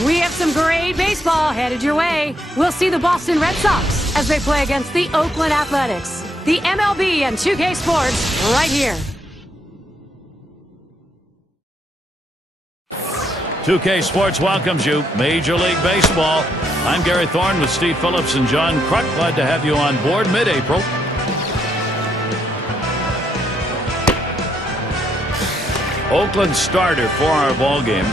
We have some great baseball headed your way. We'll see the Boston Red Sox as they play against the Oakland Athletics. The MLB and 2K Sports right here. 2K Sports welcomes you. Major League Baseball. I'm Gary Thorne with Steve Phillips and John Kruk. Glad to have you on board mid-April. Oakland starter for our ball game.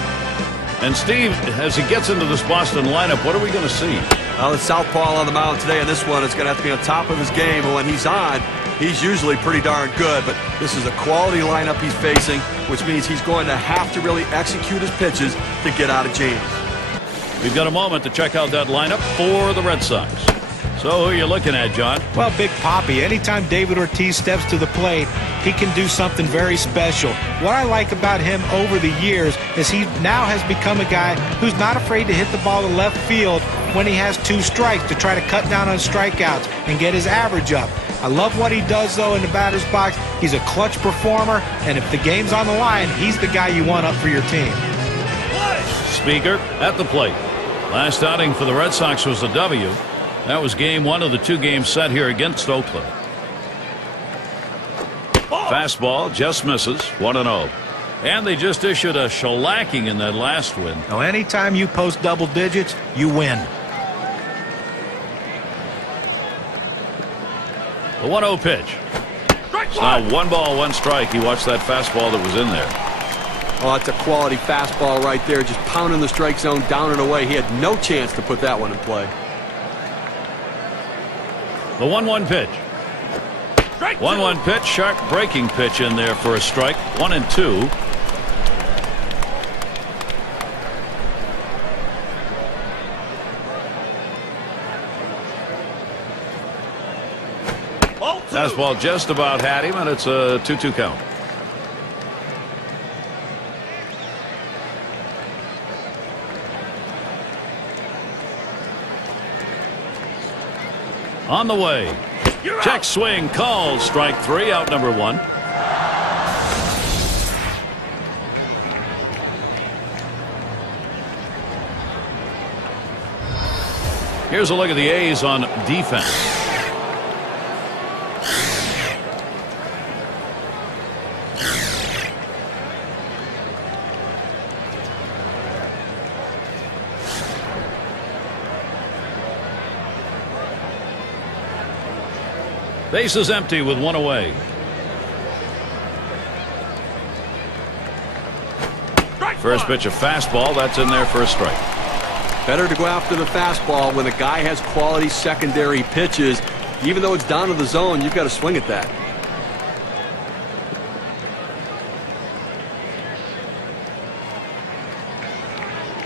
And Steve, as he gets into this Boston lineup, what are we going to see? Well, the southpaw on the mound today, and this one is going to have to be on top of his game. And when he's on, he's usually pretty darn good. But this is a quality lineup he's facing, which means he's going to have to really execute his pitches to get out of jams. We've got a moment to check out that lineup for the Red Sox. So who are you looking at, John? Well, Big Papi, anytime David Ortiz steps to the plate, he can do something very special. What I like about him over the years is he now has become a guy who's not afraid to hit the ball to left field when he has 2 strikes to try to cut down on strikeouts and get his average up. I love what he does, though, in the batter's box. He's a clutch performer, and if the game's on the line, he's the guy you want up for your team. Speaker at the plate. Last outing for the Red Sox was a W. That was game 1 of the 2 games set here against Oakland. Fastball just misses, 1-0. And they just issued a shellacking in that last win. Now, anytime you post double digits, you win. The 1-0 pitch. It's now 1 ball, 1 strike. He watched that fastball that was in there. Oh, it's a quality fastball right there, just pounding the strike zone down and away. He had no chance to put that one in play. The 1-1 pitch. 1-1 pitch, sharp breaking pitch in there for a strike. 1-2. Fastball just about had him, and it's a 2-2 count. On the way. Check swing called. Strike 3, out number 1. Here's a look at the A's on defense. Base is empty with 1 away. First pitch a fastball. That's in there for a strike. Better to go after the fastball when a guy has quality secondary pitches. Even though it's down to the zone, you've got to swing at that.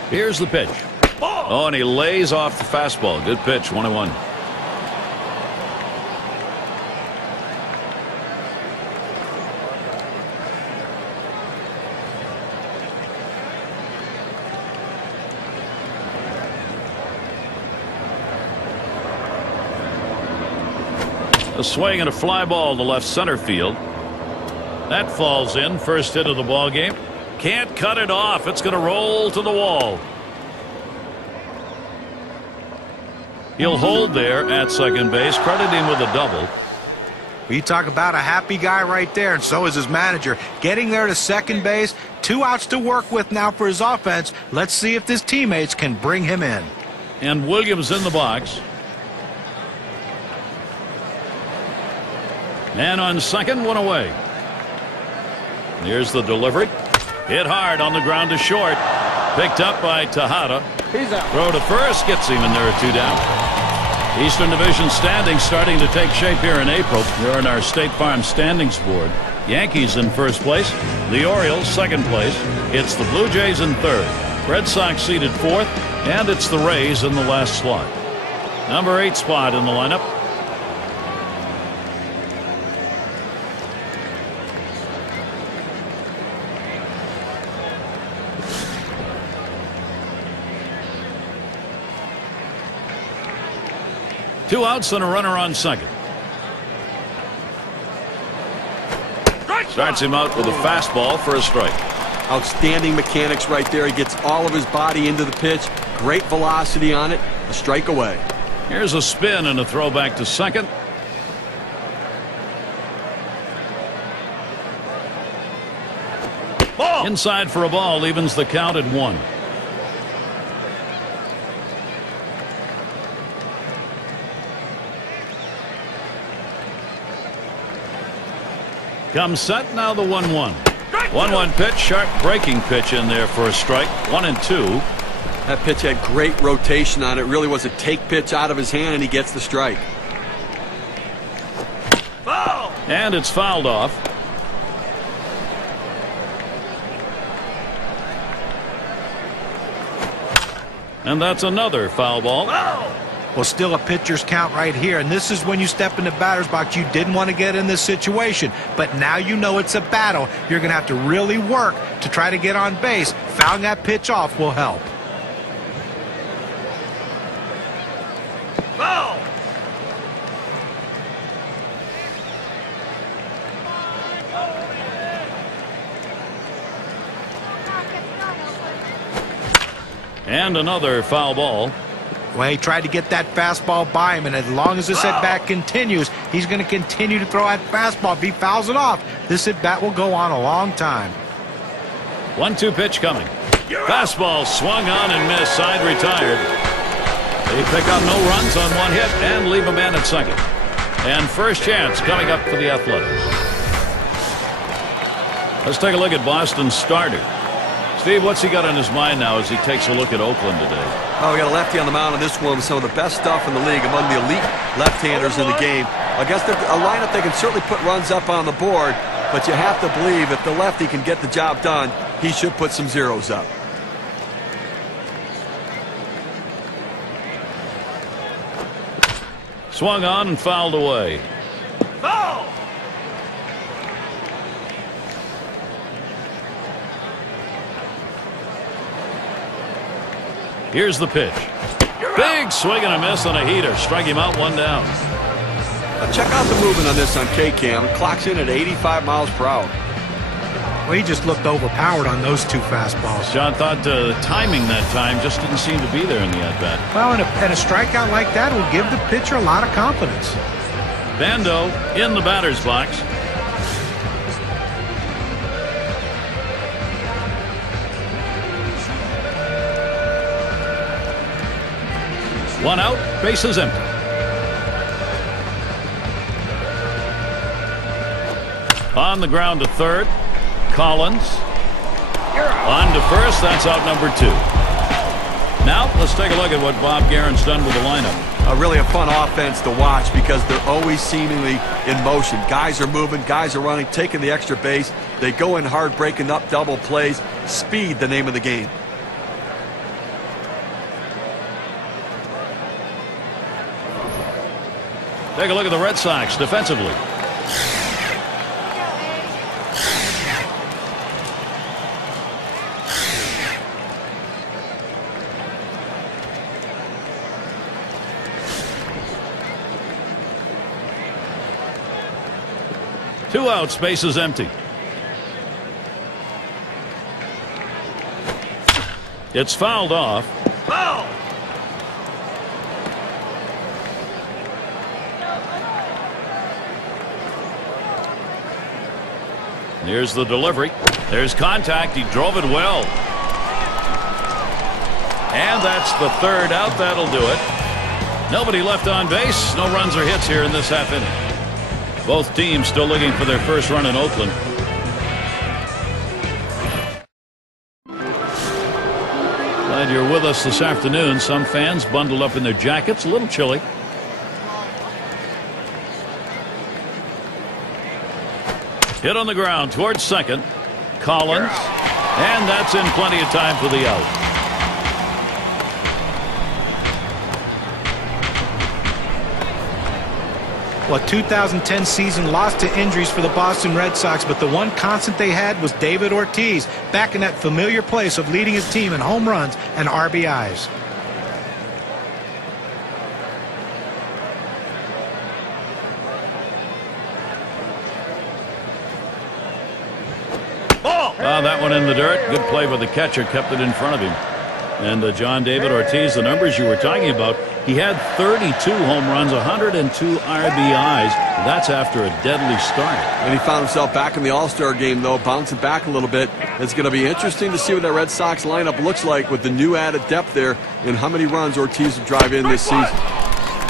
Here's the pitch. Oh, and he lays off the fastball. Good pitch. 1-1. A swing and a fly ball to left center field. That falls in. First hit of the ball game. Can't cut it off. It's going to roll to the wall. He'll hold there at second base. Credit him with a double. You talk about a happy guy right there, and so is his manager. Getting there to second base. 2 outs to work with now for his offense. Let's see if his teammates can bring him in. And Williams in the box. Man on second, 1 away. Here's the delivery. Hit hard on the ground to short. Picked up by Tejada. Throw to first gets him, and there are 2 down. Eastern Division standings starting to take shape here in April. We're in our State Farm standings board. Yankees in first place. The Orioles second place. It's the Blue Jays in third. Red Sox seated fourth. And it's the Rays in the last slot. Number 8 spot in the lineup. Two outs and a runner on second. Starts him out with a fastball for a strike. Outstanding mechanics right there. He gets all of his body into the pitch. Great velocity on it. A strike away. Here's a spin and a throw back to second. Ball. Inside for a ball, evens the count at 1. Comes set, now the 1-1. 1-1 pitch, sharp breaking pitch in there for a strike. 1-2. That pitch had great rotation on it. Really was a take pitch out of his hand, and he gets the strike. Foul! And it's fouled off. And that's another foul ball. Well, still a pitcher's count right here, and this is when you step in the batter's box. You didn't want to get in this situation, but now you know it's a battle. You're going to have to really work to try to get on base. Fouling that pitch off will help. Foul! And another foul ball. Well, he tried to get that fastball by him, and as long as this at-bat continues, he's going to continue to throw that fastball. If he fouls it off, this at-bat will go on a long time. 1-2 pitch coming. Fastball swung on and missed. Side retired. They pick up no runs on 1 hit and leave a man at second. And first chance coming up for the Athletics. Let's take a look at Boston's starter. Steve, what's he got on his mind now as he takes a look at Oakland today? Oh, we got a lefty on the mound on this one with some of the best stuff in the league, among the elite left-handers in the game. Against a lineup, they can certainly put runs up on the board, but you have to believe if the lefty can get the job done, he should put some zeros up. Swung on and fouled away. Foul! Here's the pitch. Big swing and a miss on a heater. Strike him out, 1 down. Now check out the movement on this on K-Cam. Clocks in at 85 miles per hour. Well, he just looked overpowered on those 2 fastballs. John thought the timing that time just didn't seem to be there in the at-bat. Well, and a strikeout like that will give the pitcher a lot of confidence. Bando in the batter's box. One out, bases empty. On the ground to third. Collins. On to first. That's out number 2. Now let's take a look at what Bob Guerin's done with the lineup. Really a fun offense to watch because they're always seemingly in motion. Guys are moving, guys are running, taking the extra base. They go in hard, breaking up double plays. Speed, the name of the game. Take a look at the Red Sox defensively. Two outs, bases empty. It's fouled off. Foul! Here's the delivery. There's contact. He drove it well. And that's the 3rd out. That'll do it. Nobody left on base. No runs or hits here in this half inning. Both teams still looking for their first run in Oakland. Glad you're with us this afternoon. Some fans bundled up in their jackets. A little chilly. Hit on the ground towards second. Collins. And that's in plenty of time for the out. Well, 2010 season lost to injuries for the Boston Red Sox, but the one constant they had was David Ortiz, back in that familiar place of leading his team in home runs and RBIs. That one in the dirt. Good play by the catcher. Kept it in front of him. And John David Ortiz, the numbers you were talking about, he had 32 home runs, 102 RBIs. That's after a deadly start. And he found himself back in the All-Star game, though, bouncing back a little bit. It's going to be interesting to see what that Red Sox lineup looks like with the new added depth there and how many runs Ortiz will drive in this season.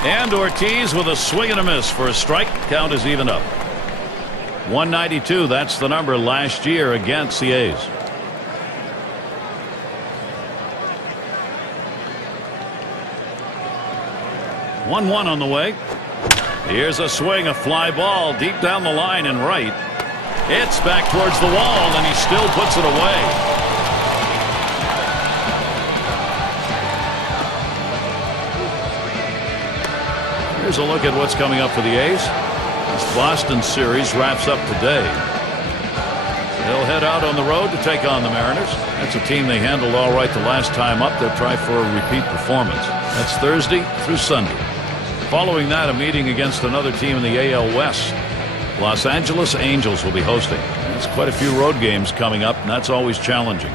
And Ortiz with a swing and a miss for a strike. Count is even up. 192, that's the number last year against the A's. One on the way. Here's a swing, a fly ball deep down the line and right. It's back towards the wall, and he still puts it away. Here's a look at what's coming up for the A's. This Boston series wraps up today. They'll head out on the road to take on the Mariners. That's a team they handled all right the last time up. They'll try for a repeat performance. That's Thursday through Sunday. Following that, a meeting against another team in the AL West. Los Angeles Angels will be hosting. There's quite a few road games coming up, and that's always challenging.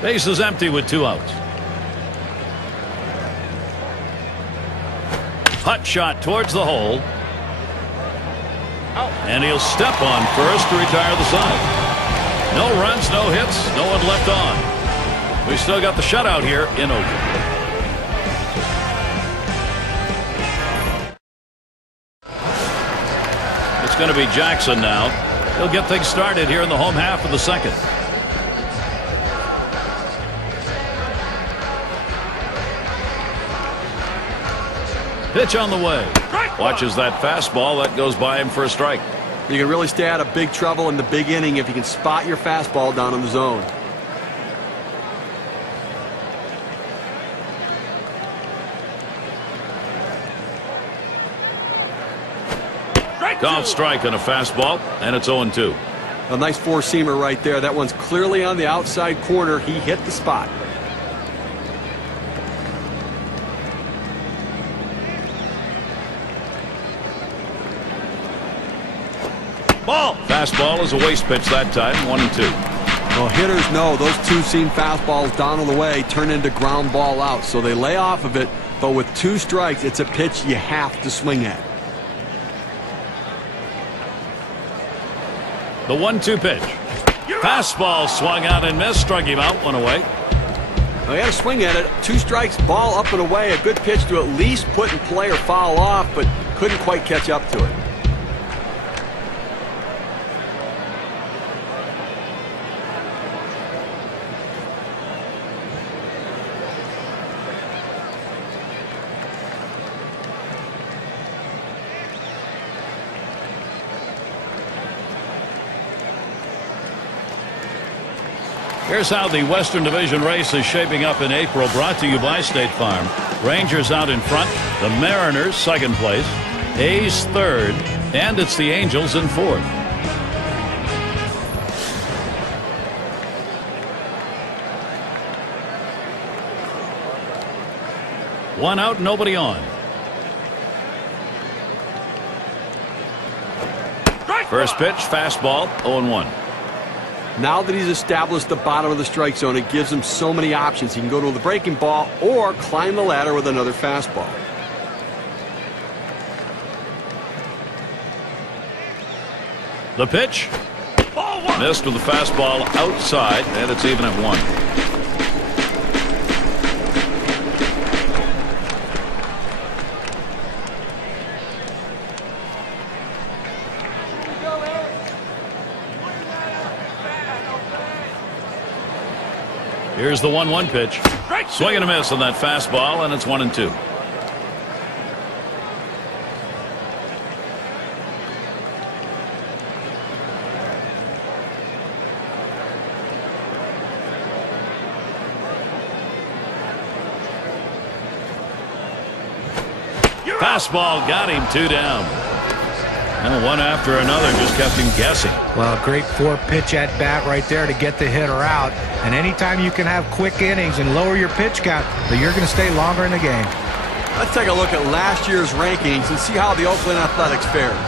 Base is empty with 2 outs. Hot shot towards the hole. And he'll step on first to retire the side. No runs, no hits, no one left on. We still got the shutout here in Oakland. It's going to be Jackson now. He'll get things started here in the home half of the second. Pitch on the way. Watches that fastball. That goes by him for a strike. You can really stay out of big trouble in the big inning if you can spot your fastball down in the zone. Called strike on a fastball, and it's 0-2. A nice four-seamer right there. That one's clearly on the outside corner. He hit the spot. Ball. Fastball is a waste pitch that time. 1-2. Well, hitters know those two-seam fastballs down on the way turn into ground ball out, so they lay off of it. But with 2 strikes, it's a pitch you have to swing at. The 1-2 pitch. Fastball swung out and missed. Struck him out. 1 away. Well, he had a swing at it. 2 strikes, ball up and away. A good pitch to at least put in play or foul off, but couldn't quite catch up to it. Here's how the Western Division race is shaping up in April, brought to you by State Farm. Rangers out in front, the Mariners second place, A's third, and it's the Angels in fourth. One out, nobody on. First pitch, fastball, 0-1. Now that he's established the bottom of the strike zone, it gives him so many options. He can go to the breaking ball or climb the ladder with another fastball. The pitch. Missed with the fastball outside, and it's even at 1. Here's the 1-1 pitch. Swing and a miss on that fastball, and it's 1-2. Fastball got him, 2 down. And one after another just kept him guessing. Well, a great 4-pitch at bat right there to get the hitter out. And anytime you can have quick innings and lower your pitch count, you're going to stay longer in the game. Let's take a look at last year's rankings and see how the Oakland Athletics fared.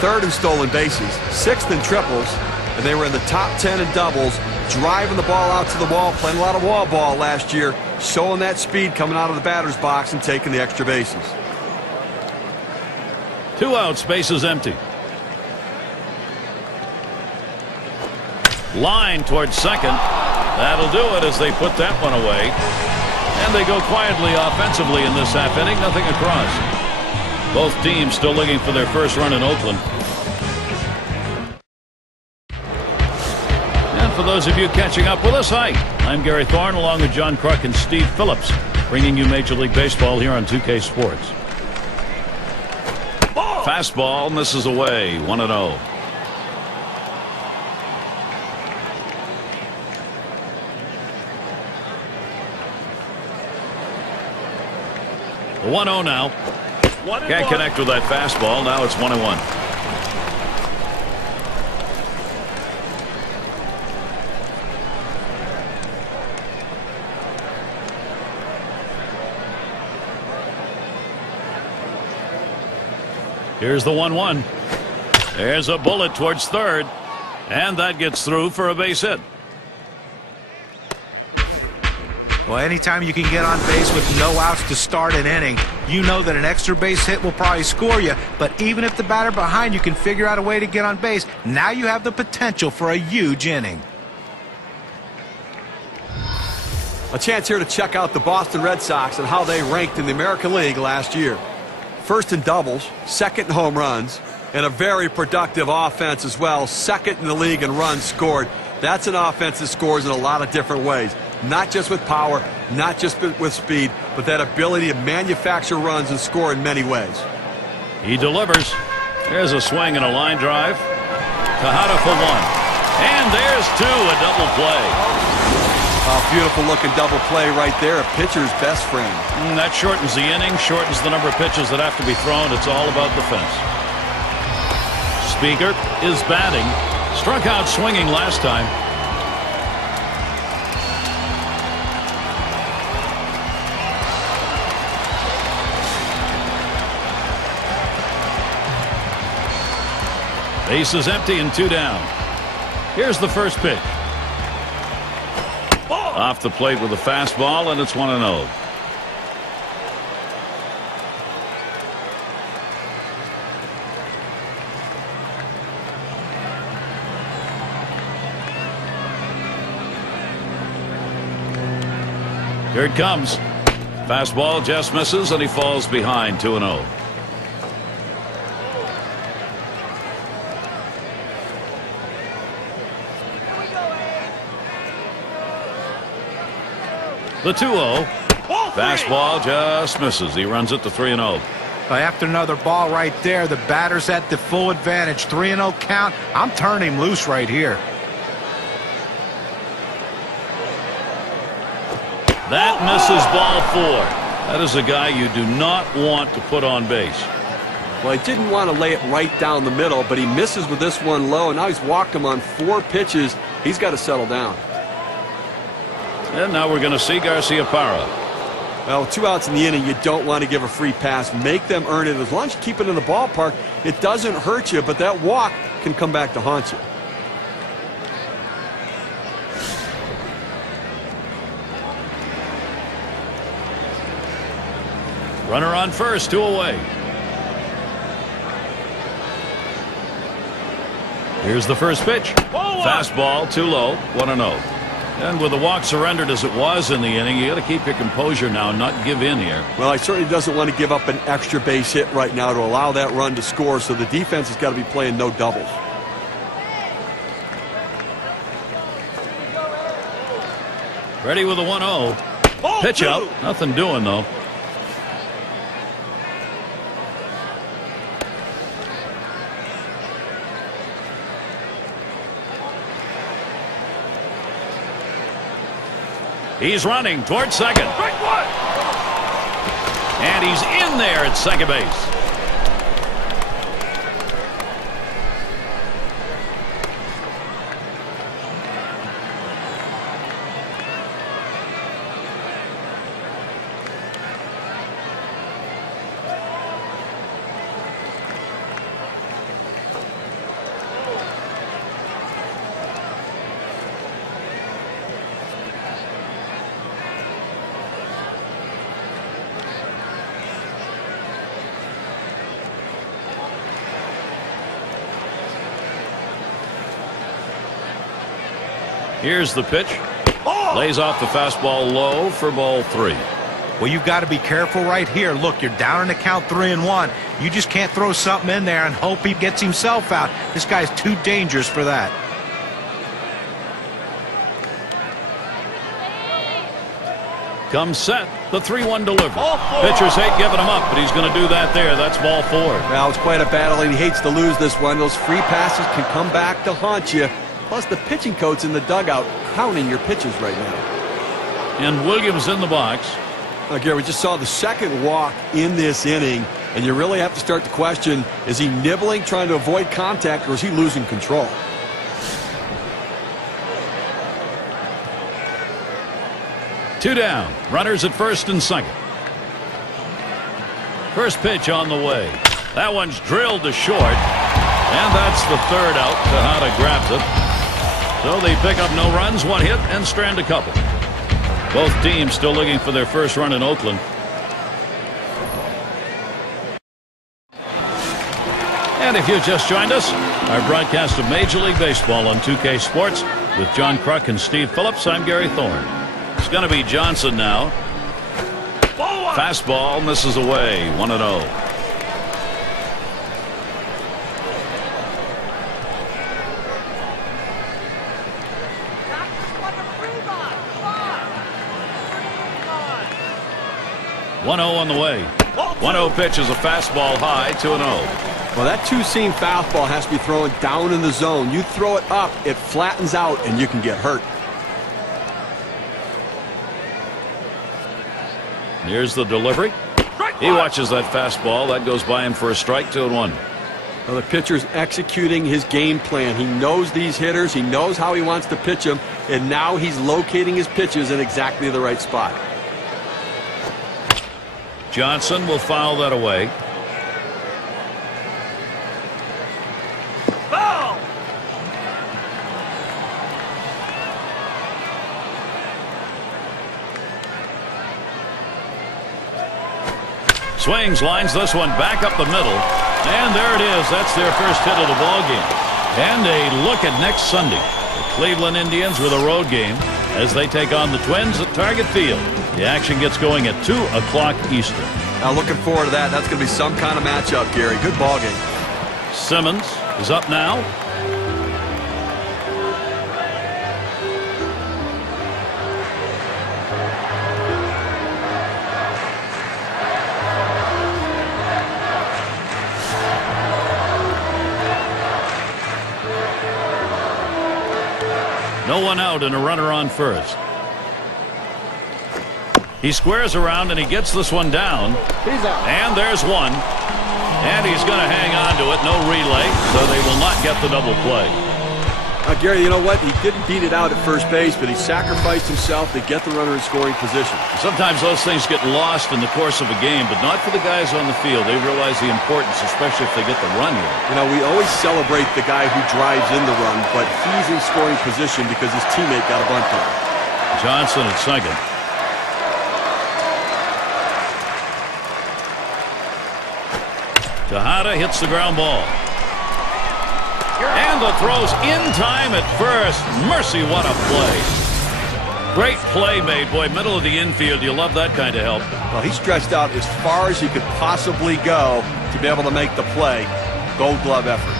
3rd in stolen bases, 6th in triples, and they were in the top 10 in doubles, driving the ball out to the wall, playing a lot of wall ball last year, showing that speed coming out of the batter's box and taking the extra bases. 2 outs, bases empty. Line towards second. That'll do it as they put that one away. And they go quietly offensively in this half inning. Nothing across. Both teams still looking for their first run in Oakland. And for those of you catching up with us, hi. I'm Gary Thorne along with John Kruk and Steve Phillips, bringing you Major League Baseball here on 2K Sports. Fastball misses away, 1-0. The 1-0 now. Can't connect with that fastball. Now it's 1-1. Here's the 1-1. There's a bullet towards third, and that gets through for a base hit. Well, anytime you can get on base with no outs to start an inning, you know that an extra base hit will probably score you. But even if the batter behind you can figure out a way to get on base, now you have the potential for a huge inning. A chance here to check out the Boston Red Sox and how they ranked in the American League last year. 1st in doubles, 2nd in home runs, and a very productive offense as well. 2nd in the league in runs scored. That's an offense that scores in a lot of different ways. Not just with power, not just with speed, but that ability to manufacture runs and score in many ways. He delivers. There's a swing and a line drive. Tejada for 1. And there's 2, a double play. A beautiful looking double play right there. A pitcher's best friend. That shortens the inning, shortens the number of pitches that have to be thrown. It's all about defense. Speaker is batting. Struck out swinging last time. Base is empty and 2 down. Here's the first pitch. Off the plate with a fastball, and it's 1-0. Here it comes. Fastball just misses, and he falls behind 2-0. The 2-0. Fastball just misses. He runs it to 3-0. After another ball right there, the batter's at the full advantage. 3-0 count. I'm turning him loose right here. That misses ball 4. That is a guy you do not want to put on base. Well, he didn't want to lay it right down the middle, but he misses with this one low, and now he's walked him on 4 pitches. He's got to settle down. And now we're going to see Garcia-Parra. Well, 2 outs in the inning, you don't want to give a free pass. Make them earn it. As long as you keep it in the ballpark, it doesn't hurt you, but that walk can come back to haunt you. Runner on first, 2 away. Here's the first pitch. Fastball, too low, 1-0. And with the walk surrendered as it was in the inning, you got to keep your composure now and not give in here. Well, he certainly doesn't want to give up an extra base hit right now to allow that run to score, so the defense has got to be playing no doubles. Ready with a 1-0. Pitch out. Nothing doing, though. He's running towards second. And he's in there at second base. Here's the pitch. Lays off the fastball low for ball 3. Well, you've got to be careful right here. Look, you're down in the count 3-1. You just can't throw something in there and hope he gets himself out. This guy's too dangerous for that. Comes set. The 3-1 delivery. Pitchers hate giving him up, but he's going to do that there. That's ball 4. Well, it's quite a battle, and he hates to lose this one. Those free passes can come back to haunt you. Plus, the pitching coach in the dugout counting your pitches right now. And Williams in the box. Now, Gary, we just saw the second walk in this inning, and you really have to start to question, is he nibbling, trying to avoid contact, or is he losing control? Two down. Runners at first and second. First pitch on the way. That one's drilled to short. And that's the third out. Tejada grabs it. So they pick up no runs, 1 hit, and strand a couple. Both teams still looking for their first run in Oakland. And if you just joined us, our broadcast of Major League Baseball on 2K Sports with John Kruk and Steve Phillips. I'm Gary Thorne. It's going to be Johnson now. Fastball misses away. 1-0. On the way. 1-0 pitch is a fastball high. 2-0. Well, that two-seam fastball has to be thrown down in the zone. You throw it up, it flattens out, and you can get hurt. Here's the delivery. He watches that fastball. That goes by him for a strike. 2-1. Well, the pitcher's executing his game plan. He knows these hitters. He knows how he wants to pitch them. And now he's locating his pitches in exactly the right spot. Johnson will foul that away. Foul! Swings, lines this one back up the middle. And there it is. That's their first hit of the ball game. And a look at next Sunday. The Cleveland Indians with a road game as they take on the Twins at Target Field. The action gets going at 2 o'clock Eastern. Now looking forward to that. That's going to be some kind of matchup, Gary. Good ball game. Simmons is up now. No one out and a runner on first. He squares around and he gets this one down. He's out. And there's one. And he's going to hang on to it. No relay, so they will not get the double play. Gary, you know what? He didn't beat it out at first base, but he sacrificed himself to get the runner in scoring position. Sometimes those things get lost in the course of a game, but not for the guys on the field. They realize the importance, especially if they get the run here. You know, we always celebrate the guy who drives in the run, but he's in scoring position because his teammate got a bunt on him. Johnson at second. Tejada hits the ground ball. And the throw's in time at first. Mercy, what a play. Great play made. Boy, middle of the infield. You love that kind of help. Well, he stretched out as far as he could possibly go to be able to make the play. Gold glove effort.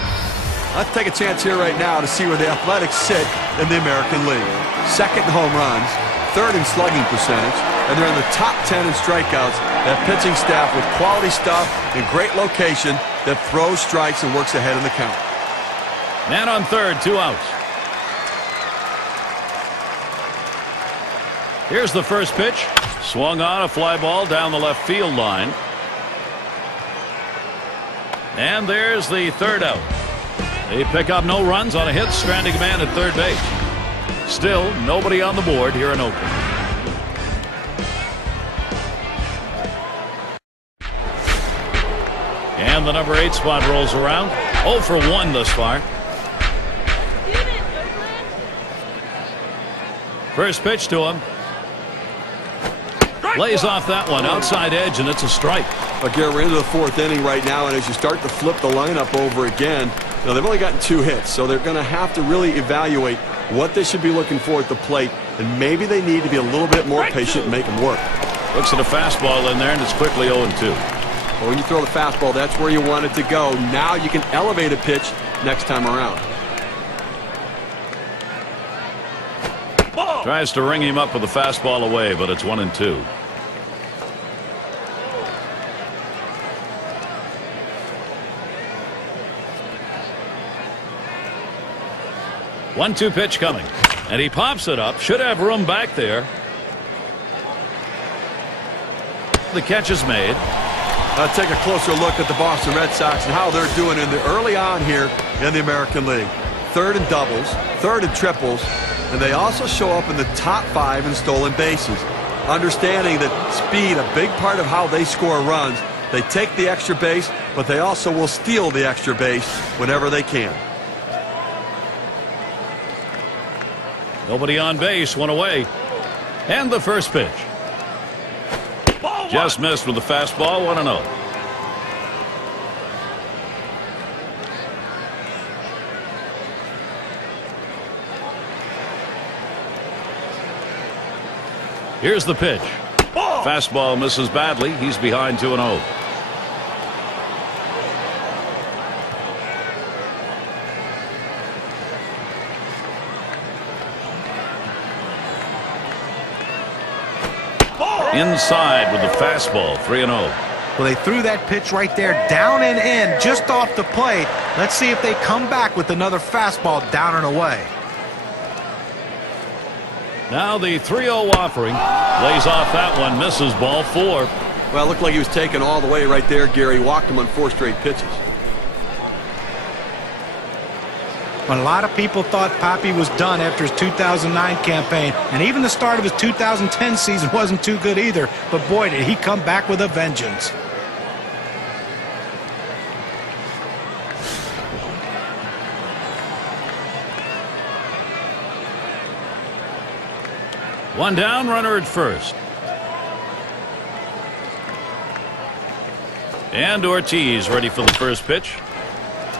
Let's take a chance here right now to see where the Athletics sit in the American League. Second in home runs, third in slugging percentage, and they're in the top 10 in strikeouts. That pitching staff with quality stuff and great location that throws strikes and works ahead in the count. Man on third, 2 outs. Here's the first pitch. Swung on, a fly ball down the left field line. And there's the third out. They pick up no runs on a hit, stranding a man at third base. Still nobody on the board here in Oakland. And the number 8 spot rolls around. 0 for 1 thus far. First pitch to him. Lays off that one, outside edge, and it's a strike. Again, we're into the 4th inning right now, and as you start to flip the lineup over again, you know, they've only gotten 2 hits, so they're going to have to really evaluate what they should be looking for at the plate, and maybe they need to be a little bit more patient and make them work. Looks at a fastball in there, and it's quickly 0-2. Well, when you throw the fastball, that's where you want it to go. Now you can elevate a pitch next time around. Tries to ring him up with a fastball away, but it's 1-2. One-two pitch coming, and he pops it up. Should have room back there. The catch is made. Take a closer look at the Boston Red Sox and how they're doing in the early on here in the American League. Third in doubles, third in triples, and they also show up in the top 5 in stolen bases. Understanding that speed, a big part of how they score runs. They take the extra base, but they also will steal the extra base whenever they can. Nobody on base, one away. And the first pitch. Just missed with the fastball, 1-0. Here's the pitch. Fastball misses badly. He's behind 2-0. Inside with the fastball, 3-0. Well, they threw that pitch right there down and in, just off the plate. Let's see if they come back with another fastball down and away. Now the 3-0 offering. Lays off that one, misses, ball 4. Well, it looked like he was taken all the way right there, Gary. Walked him on 4 straight pitches. When a lot of people thought Papi was done after his 2009 campaign, and even the start of his 2010 season wasn't too good either, but boy, did he come back with a vengeance. One down, runner at first. And Ortiz ready for the first pitch.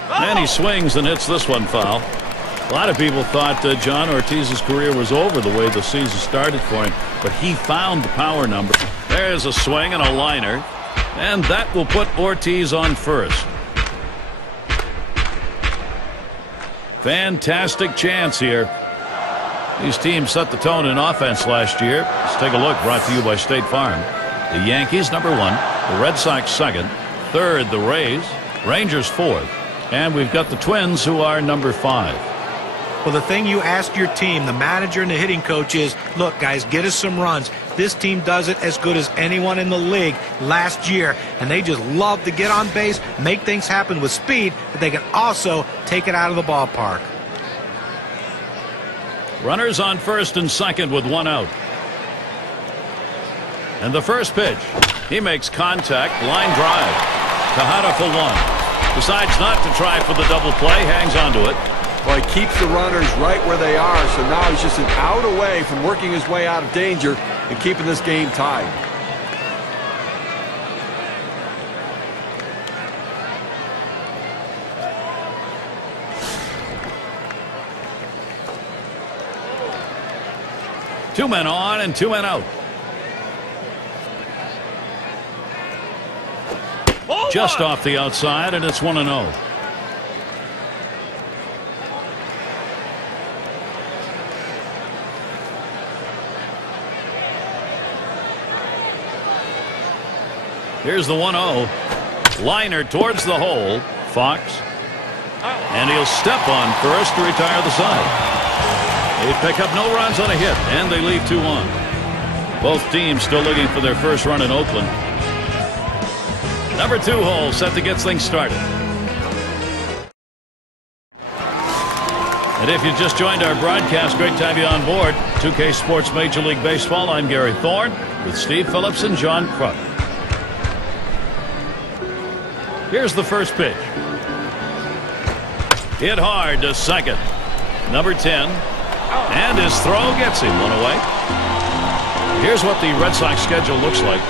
And he swings and hits this one foul. A lot of people thought John Ortiz's career was over the way the season started for him, but he found the power number. There's a swing and a liner, and that will put Ortiz on first. Fantastic chance here. These teams set the tone in offense last year. Let's take a look, brought to you by State Farm. The Yankees, number 1. The Red Sox, 2nd. 3rd, the Rays. Rangers, 4th. And we've got the Twins, who are number 5. Well, the thing you ask your team, the manager and the hitting coach, is, look, guys, get us some runs. This team does it as good as anyone in the league last year, and they just love to get on base, make things happen with speed, but they can also take it out of the ballpark. Runners on first and second with 1 out. And the first pitch. He makes contact. Line drive. Tejada for 1. Decides not to try for the double play. Hangs onto it. Well, he keeps the runners right where they are, so now he's just an out away from working his way out of danger and keeping this game tied. Two men on and 2 men out. Just off the outside, and it's 1-0. Here's the 1-0. Liner towards the hole. Fox. And he'll step on first to retire the side. They pick up no runs on a hit, and they leave 2 on. Both teams still looking for their first run in Oakland. Number 2 hole set to get things started. And if you just joined our broadcast, great to have you on board. 2K Sports Major League Baseball. I'm Gary Thorne with Steve Phillips and John Kruk. Here's the first pitch. Hit hard to second. Number 10. And his throw gets him 1 away. Here's what the Red Sox schedule looks like.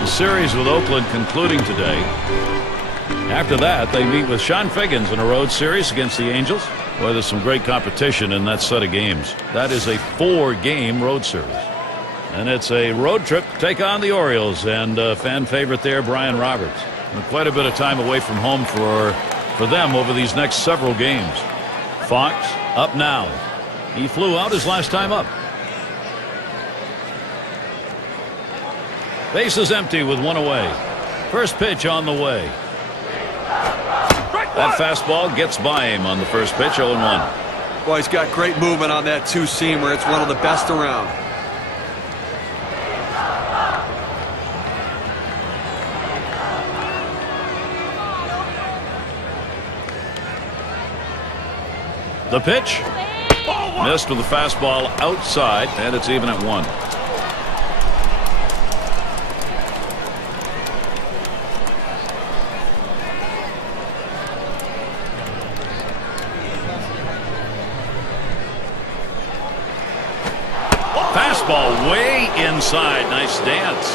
The series with Oakland concluding today. After that, they meet with Sean Figgins in a road series against the Angels. Boy, there's some great competition in that set of games. That is a 4-game road series. And it's a road trip to take on the Orioles and fan favorite there, Brian Roberts. And quite a bit of time away from home for them over these next several games. Fox up now. He flew out his last time up. Base is empty with one away. First pitch on the way. That fastball gets by him on the first pitch, 0-1. Boy, he's got great movement on that two-seamer. It's one of the best around. The pitch. Missed with the fastball outside, and it's even at 1. Fastball way inside. Nice dance.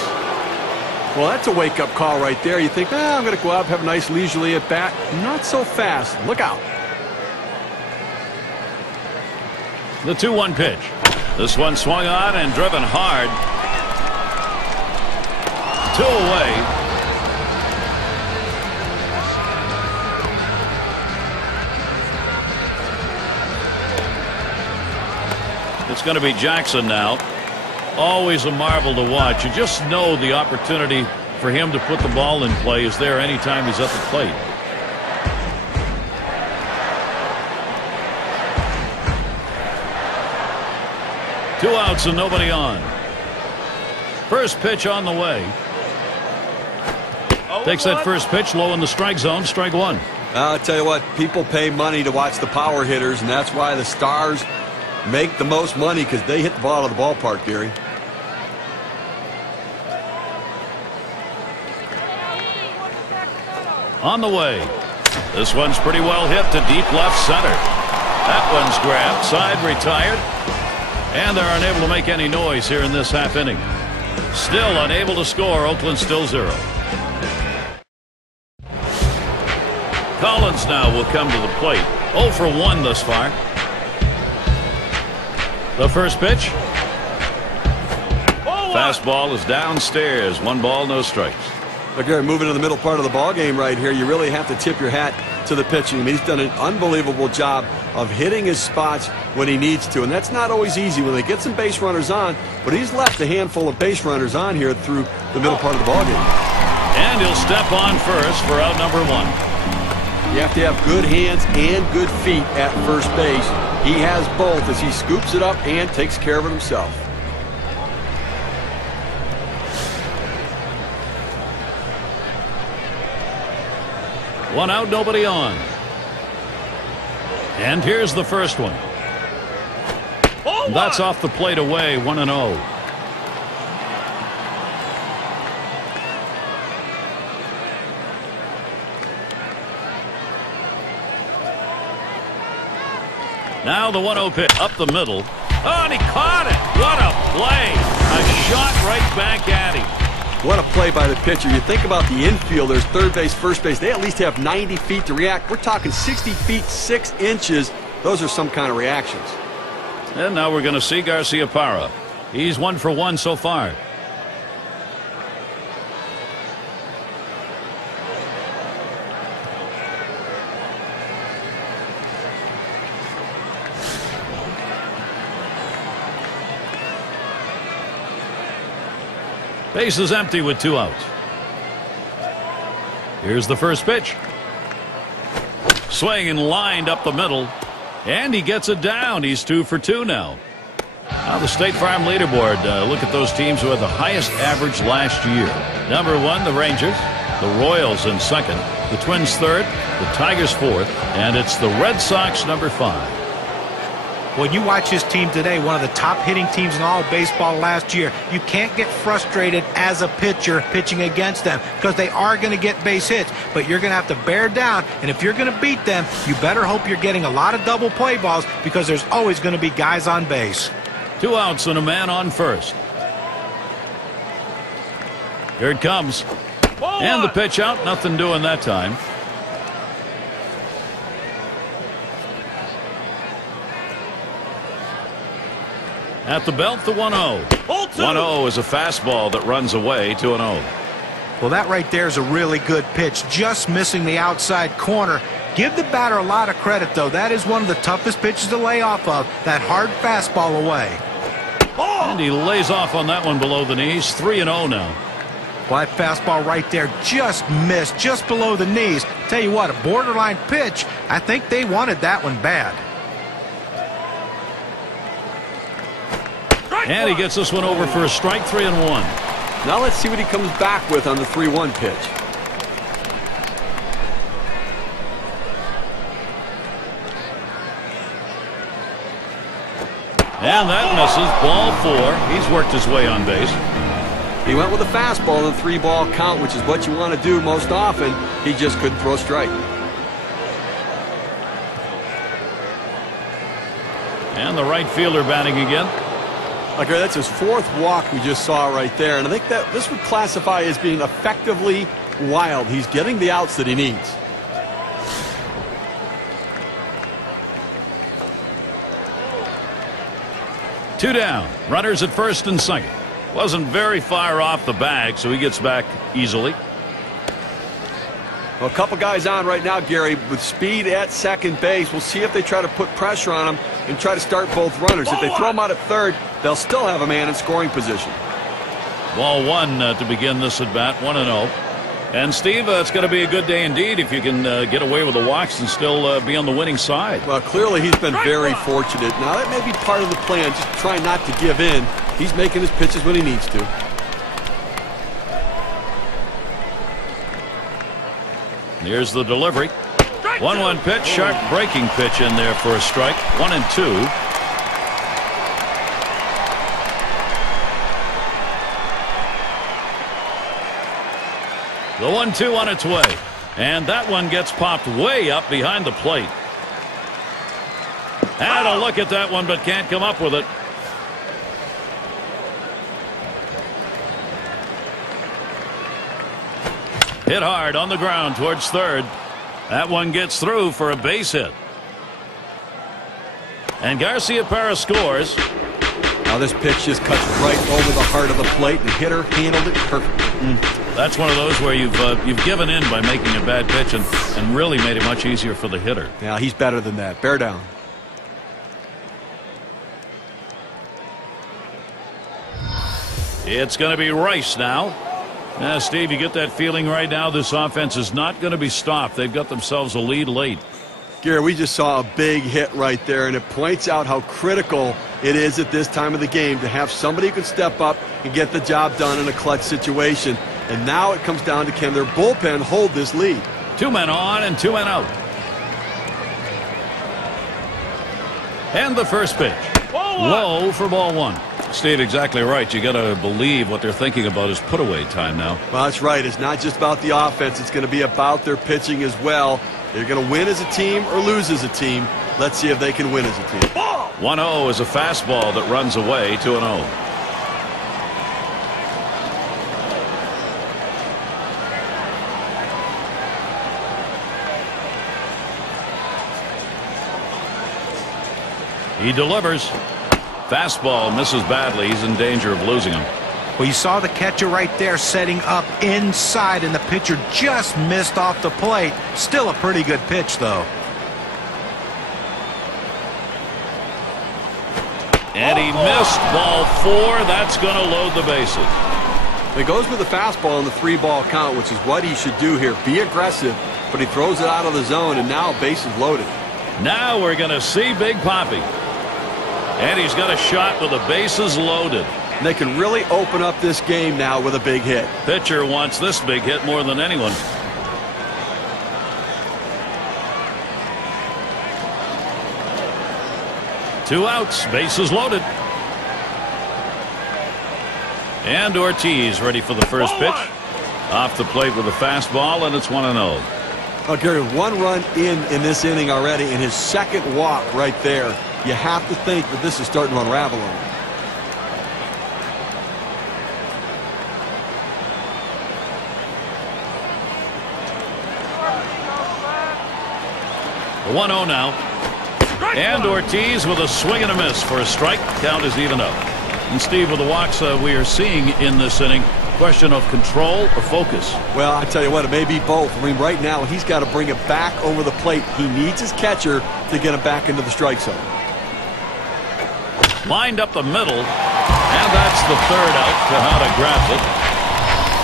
Well, that's a wake-up call right there. You think, I'm going to go out, have a nice leisurely at bat. Not so fast. Look out. The 2-1 pitch. This one swung on and driven hard. 2 away. It's going to be Jackson now. Always a marvel to watch. You just know the opportunity for him to put the ball in play is there anytime he's at the plate. Two outs and nobody on. First pitch on the way. Takes that first pitch low in the strike zone. Strike 1. I'll tell you what, people pay money to watch the power hitters, and that's why the stars make the most money, because they hit the ball out of the ballpark, Gary. On the way. This one's pretty well hit to deep left center. That one's grabbed. Side retired. And they're unable to make any noise here in this half inning. Still unable to score. Oakland still 0. Collins now will come to the plate. 0 for 1 thus far. The first pitch. Fastball is downstairs. 1 ball, no strikes. But Gary, moving to the middle part of the ball game right here, you really have to tip your hat to the pitching. I mean, he's done an unbelievable job of hitting his spots when he needs to, and that's not always easy when they get some base runners on, but he's left a handful of base runners on here through the middle part of the ball game. And he'll step on first for out number 1. You have to have good hands and good feet at first base. He has both as he scoops it up and takes care of it himself. One out, nobody on. And here's the first one. That's off the plate away, 1-0. Now the 1-0 pitch up the middle. Oh, and he caught it. What a play. A shot right back at him. What a play by the pitcher. You think about the infielders, third base, first base, they at least have 90 feet to react. We're talking 60 feet, 6 inches. Those are some kind of reactions. And now we're going to see Garciaparra. He's 1 for 1 so far. Base is empty with 2 outs. Here's the first pitch. Swing and lined up the middle. And he gets it down. He's 2 for 2 now. Now the State Farm leaderboard. Look at those teams who had the highest average last year. Number 1, the Rangers. The Royals in 2nd. The Twins 3rd. The Tigers 4th. And it's the Red Sox number 5. When you watch his team today, one of the top hitting teams in all of baseball last year, you can't get frustrated as a pitcher pitching against them because they are going to get base hits, but you're going to have to bear down, and if you're going to beat them, you better hope you're getting a lot of double play balls because there's always going to be guys on base. 2 outs and a man on first. Here it comes. And the pitch out, nothing doing that time. At the belt, the 1-0. 1-0 is a fastball that runs away to an 0. Well, that right there is a really good pitch, just missing the outside corner. Give the batter a lot of credit, though. That is one of the toughest pitches to lay off of, that hard fastball away. And he lays off on that one below the knees. 3-0 now. Well, that fastball right there just missed, just below the knees. Tell you what, a borderline pitch. I think they wanted that one bad. And he gets this one over for a strike. 3-1. Now let's see what he comes back with on the 3-1 pitch. And that misses. Ball 4. He's worked his way on base. He went with a fastball in the 3-ball count, which is what you want to do most often. He just couldn't throw a strike. And the right fielder batting again. Okay, that's his 4th walk we just saw right there. And I think that this would classify as being effectively wild. He's getting the outs that he needs. Two down. Runners at first and second. Wasn't very far off the bag, so he gets back easily. Well, a couple guys on right now, Gary, with speed at second base. We'll see if they try to put pressure on him and try to start both runners. If they throw him out at third, they'll still have a man in scoring position. Ball 1 to begin this at bat. 1-0. And Steve, it's going to be a good day indeed if you can get away with the walks and still be on the winning side. Well, clearly he's been very fortunate. Now that may be part of the plan, just try not to give in. He's making his pitches when he needs to. Here's the delivery. 1-1 pitch, sharp breaking pitch in there for a strike. 1-2. The 1-2 on its way. And that one gets popped way up behind the plate. Had a look at that one, but can't come up with it. Hit hard on the ground towards third. That one gets through for a base hit. And Garciaparra scores. Now this pitch just cuts right over the heart of the plate. The hitter handled it perfectly. That's one of those where you've given in by making a bad pitch and really made it much easier for the hitter. Yeah, he's better than that. Bear down. It's going to be Rice now. Now, Steve, you get that feeling right now this offense is not going to be stopped. They've got themselves a lead late. Gary, we just saw a big hit right there, and it points out how critical it is at this time of the game to have somebody who can step up and get the job done in a clutch situation. And now it comes down to, can their bullpen hold this lead? 2 men on and 2 men out. And the first pitch. Low for ball 1. Steve, exactly right. You got to believe what they're thinking about is put away time now. Well, that's right. It's not just about the offense. It's going to be about their pitching as well. They're going to win as a team or lose as a team. Let's see if they can win as a team. 1-0 is a fastball that runs away to an 0. He delivers. Fastball misses badly. He's in danger of losing him. Well, you saw the catcher right there setting up inside, and the pitcher just missed off the plate. Still a pretty good pitch, though. And he missed ball 4. That's going to load the bases. It goes with the fastball in the 3-ball count, which is what he should do here. Be aggressive, but he throws it out of the zone, and now bases loaded. Now we're going to see Big Papi. And he's got a shot with the bases loaded. And they can really open up this game now with a big hit. Pitcher wants this big hit more than anyone. Two outs, bases loaded. And Ortiz ready for the first pitch. Off the plate with a fastball, and it's 1-0. Oh, Gary, 1 run in this inning already, and his second walk right there. You have to think that this is starting to unravel him. The 1-0 now. And Ortiz with a swing and a miss for a strike. Count is even up. And Steve, with the walks we are seeing in this inning, question of control or focus? Well, I tell you what, it may be both. I mean, right now he's got to bring it back over the plate. He needs his catcher to get him back into the strike zone. Lined up the middle, and that's the third out. Tejada grabs it.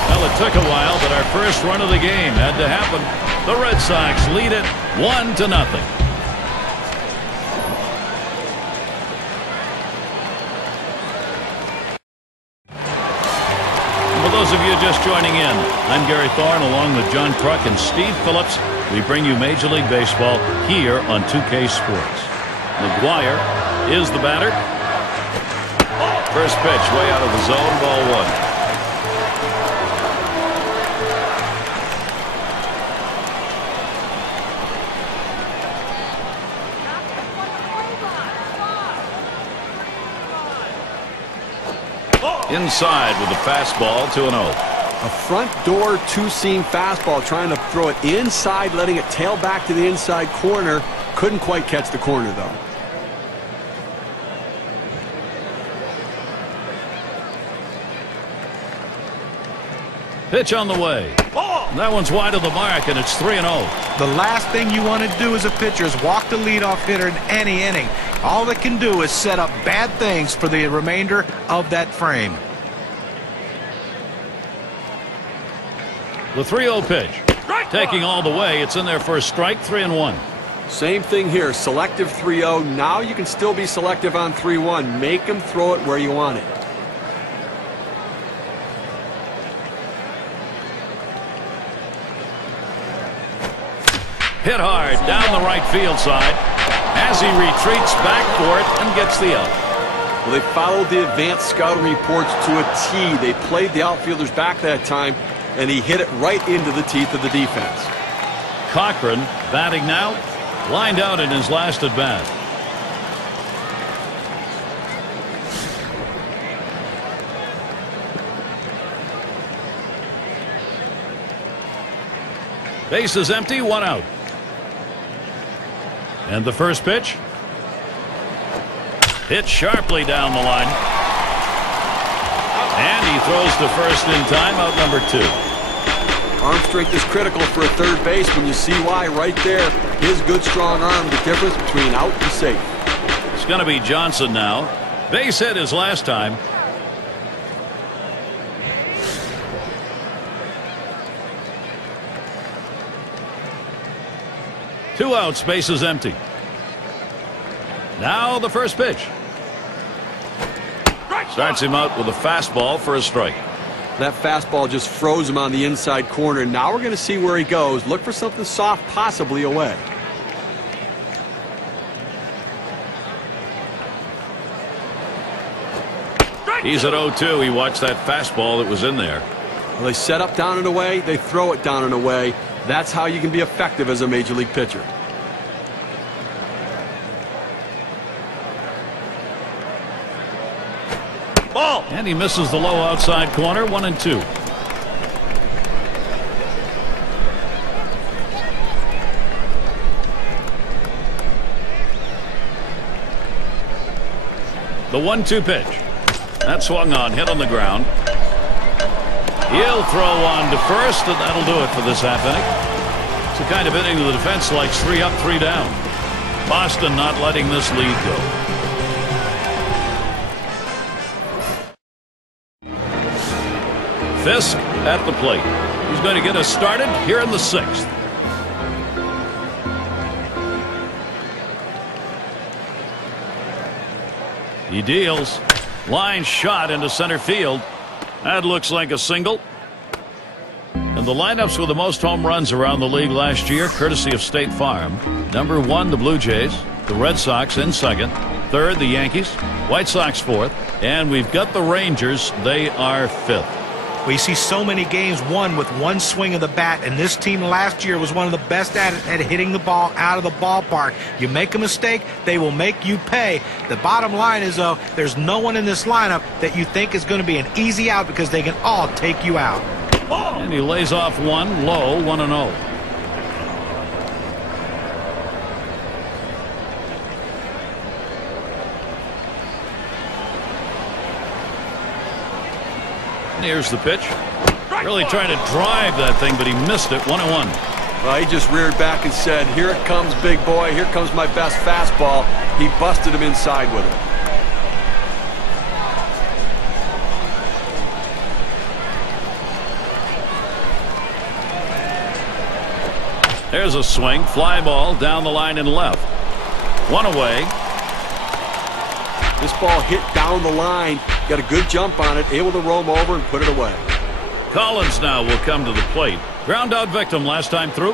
Well, it took a while, but our first run of the game had to happen. The Red Sox lead it 1-0. For those of you just joining in, I'm Gary Thorne along with John Kruk and Steve Phillips. We bring you Major League Baseball here on 2K Sports. McGuire is the batter. First pitch way out of the zone, ball 1. Inside with the fastball, 2-0. A front door two-seam fastball, trying to throw it inside, letting it tail back to the inside corner. Couldn't quite catch the corner, though. Pitch on the way. That one's wide of the mark, and it's 3-0. The last thing you want to do as a pitcher is walk the leadoff hitter in any inning. All it can do is set up bad things for the remainder of that frame. The 3-0 pitch. Taking all the way. It's in there for a strike, 3-1. Same thing here. Selective 3-0. Now you can still be selective on 3-1. Make him throw it where you want it. Hit hard down the right field side as he retreats back for it and gets the out. Well, they followed the advanced scouting reports to a T. They played the outfielders back that time, and he hit it right into the teeth of the defense. Cochran batting now, lined out in his last at bat. Base is empty, 1 out. And the first pitch. Hit sharply down the line. And he throws to first in time, out number 2. Arm strength is critical for a third baseman. You see why right there. His good, strong arm, the difference between out and safe. It's going to be Johnson now. Base hit his last time. Two outs, base is empty. Now the first pitch. Starts him out with a fastball for a strike. That fastball just froze him on the inside corner. Now we're going to see where he goes. Look for something soft, possibly away. He's at 0-2. He watched that fastball that was in there. Well, they set up down and away. They throw it down and away. That's how you can be effective as a major league pitcher. Ball. And he misses the low outside corner, 1-2. The 1-2 pitch. That swung on, hit on the ground. He'll throw on to first, and that'll do it for this half inning. It's the kind of inning the defense likes, 3 up, 3 down. Boston not letting this lead go. Fisk at the plate. He's going to get us started here in the 6th. He deals. Line shot into center field. That looks like a single. And the lineups with the most home runs around the league last year, courtesy of State Farm. Number 1, the Blue Jays. The Red Sox in 2nd. 3rd, the Yankees. White Sox 4th. And we've got the Rangers. They are 5th. We see so many games won with one swing of the bat, and this team last year was one of the best at hitting the ball out of the ballpark. You make a mistake, they will make you pay. The bottom line is, though, there's no one in this lineup that you think is going to be an easy out because they can all take you out. And he lays off one low, 1-0. And here's the pitch. Really trying to drive that thing, but he missed it. 1-1. Well, he just reared back and said, here it comes, big boy. Here comes my best fastball. He busted him inside with it. There's a swing. Fly ball down the line and left. 1 away. This ball hit down the line. Got a good jump on it. Able to roam over and put it away. Collins now will come to the plate. Ground out victim last time through.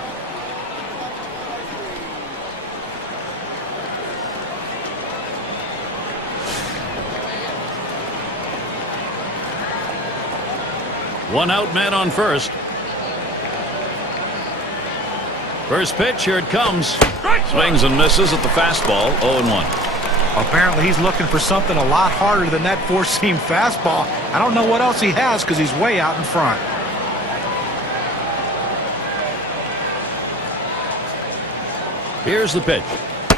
One out, man on first. First pitch, here it comes. Swings and misses at the fastball. 0-1. Apparently he's looking for something a lot harder than that four-seam fastball. I don't know what else he has because he's way out in front. Here's the pitch.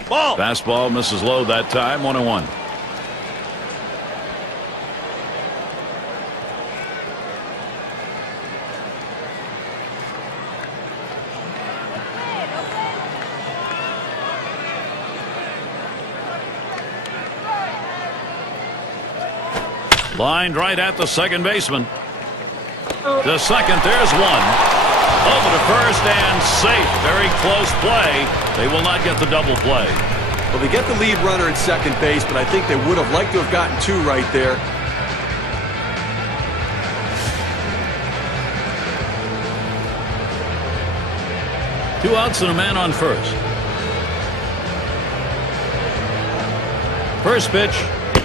Ball. Fastball misses low that time. 1-1. Lined right at the second baseman. To second, there's one. Over to first and safe. Very close play. They will not get the double play. Well, they get the lead runner at second base, but I think they would have liked to have gotten two right there. Two outs and a man on first. First pitch.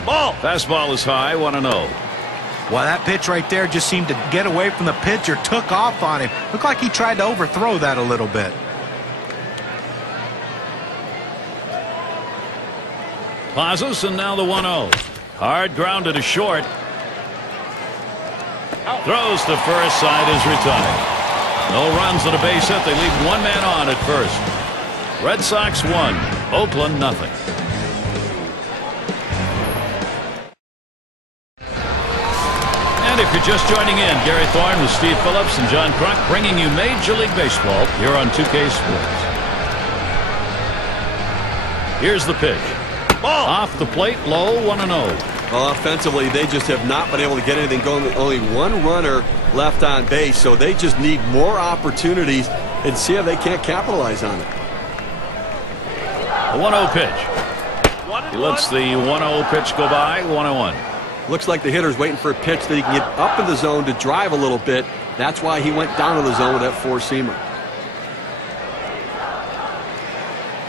Ball. Fastball is high. 1-0. Well, that pitch right there just seemed to get away from the pitcher, took off on him. Looked like he tried to overthrow that a little bit. Pauses, and now the 1-0. Hard grounded to short. Throws to first. Side is retired. No runs at a base hit. They leave one man on at first. Red Sox 1, Oakland nothing. And if you're just joining in, Gary Thorne with Steve Phillips and John Crunk bringing you Major League Baseball here on 2K Sports. Here's the pitch. Ball. Off the plate, low, 1-0. Well, offensively, they just have not been able to get anything going. Only one runner left on base, so they just need more opportunities and see if they can't capitalize on it. A 1-0 pitch. He lets the 1-0 pitch go by. 1-1. Looks like the hitter's waiting for a pitch that he can get up in the zone to drive a little bit. That's why he went down to the zone with that four-seamer.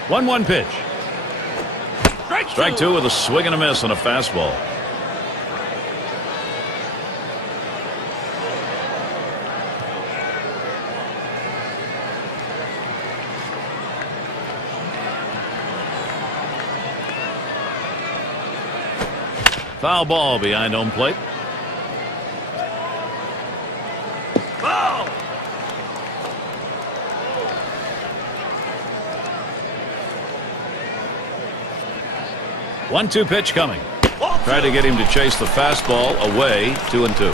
1-1 pitch. Strike two with a swing and a miss on a fastball. Foul ball behind home plate. Ball. 1-2 pitch coming. Try to get him to chase the fastball away. 2-2.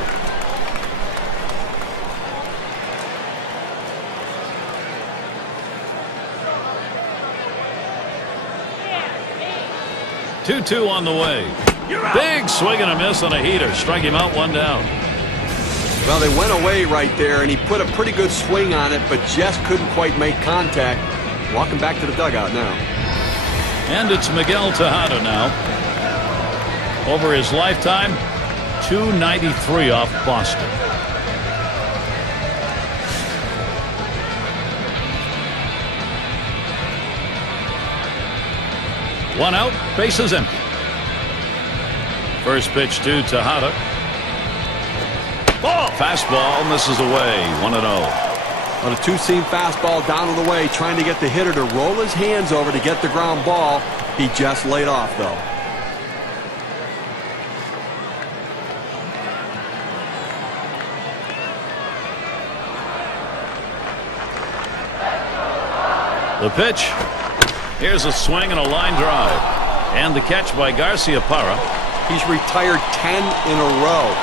Two on the way. Big swing and a miss on a heater. Strike him out, one down. Well, they went away right there, and he put a pretty good swing on it, but just couldn't quite make contact. Walking back to the dugout now. And it's Miguel Tejada now. Over his lifetime, .293 off Boston. One out, bases empty. First pitch to Tejada. Ball. Fastball misses away. 1-0. On a two-seam fastball down to the way, trying to get the hitter to roll his hands over to get the ground ball. He just laid off, though. The pitch. Here's a swing and a line drive. And the catch by Garcia Parra. He's retired 10 in a row.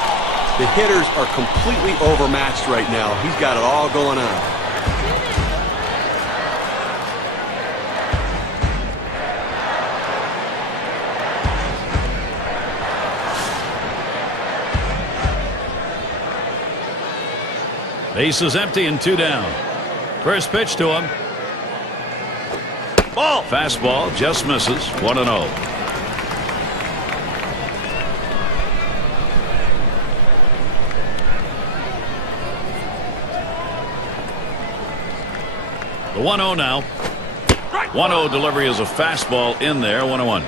The hitters are completely overmatched right now. He's got it all going on. Base is empty and 2 down. First pitch to him. Ball. Fastball just misses. 1-0. The 1-0 now. 1-0 delivery is a fastball in there. 1-1.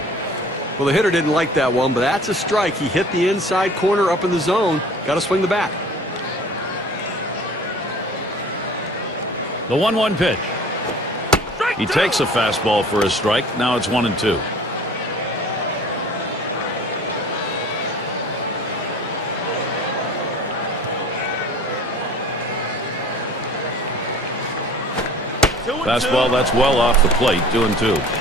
Well, the hitter didn't like that one, but that's a strike. He hit the inside corner up in the zone. Got to swing the bat. The 1-1 pitch. He takes a fastball for a strike. Now it's 1-2. Fastball that's well off the plate. 2-2.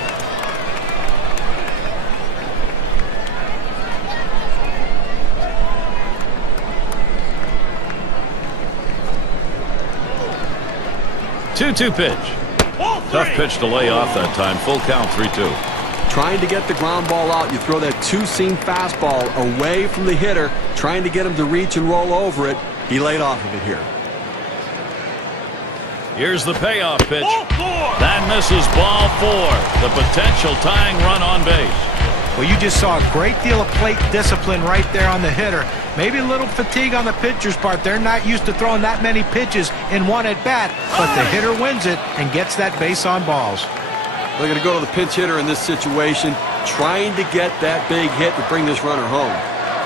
Two pitch. Tough pitch to lay off that time. Full count. 3-2. Trying to get the ground ball out. You throw that two-seam fastball away from the hitter, trying to get him to reach and roll over it. He laid off of it here. Here's the payoff pitch. That misses. Ball 4. The potential tying run on base. Well, you just saw a great deal of plate discipline right there on the hitter. Maybe a little fatigue on the pitcher's part. They're not used to throwing that many pitches in one at bat, but the hitter wins it and gets that base on balls. They're going to go to the pinch hitter in this situation, trying to get that big hit to bring this runner home.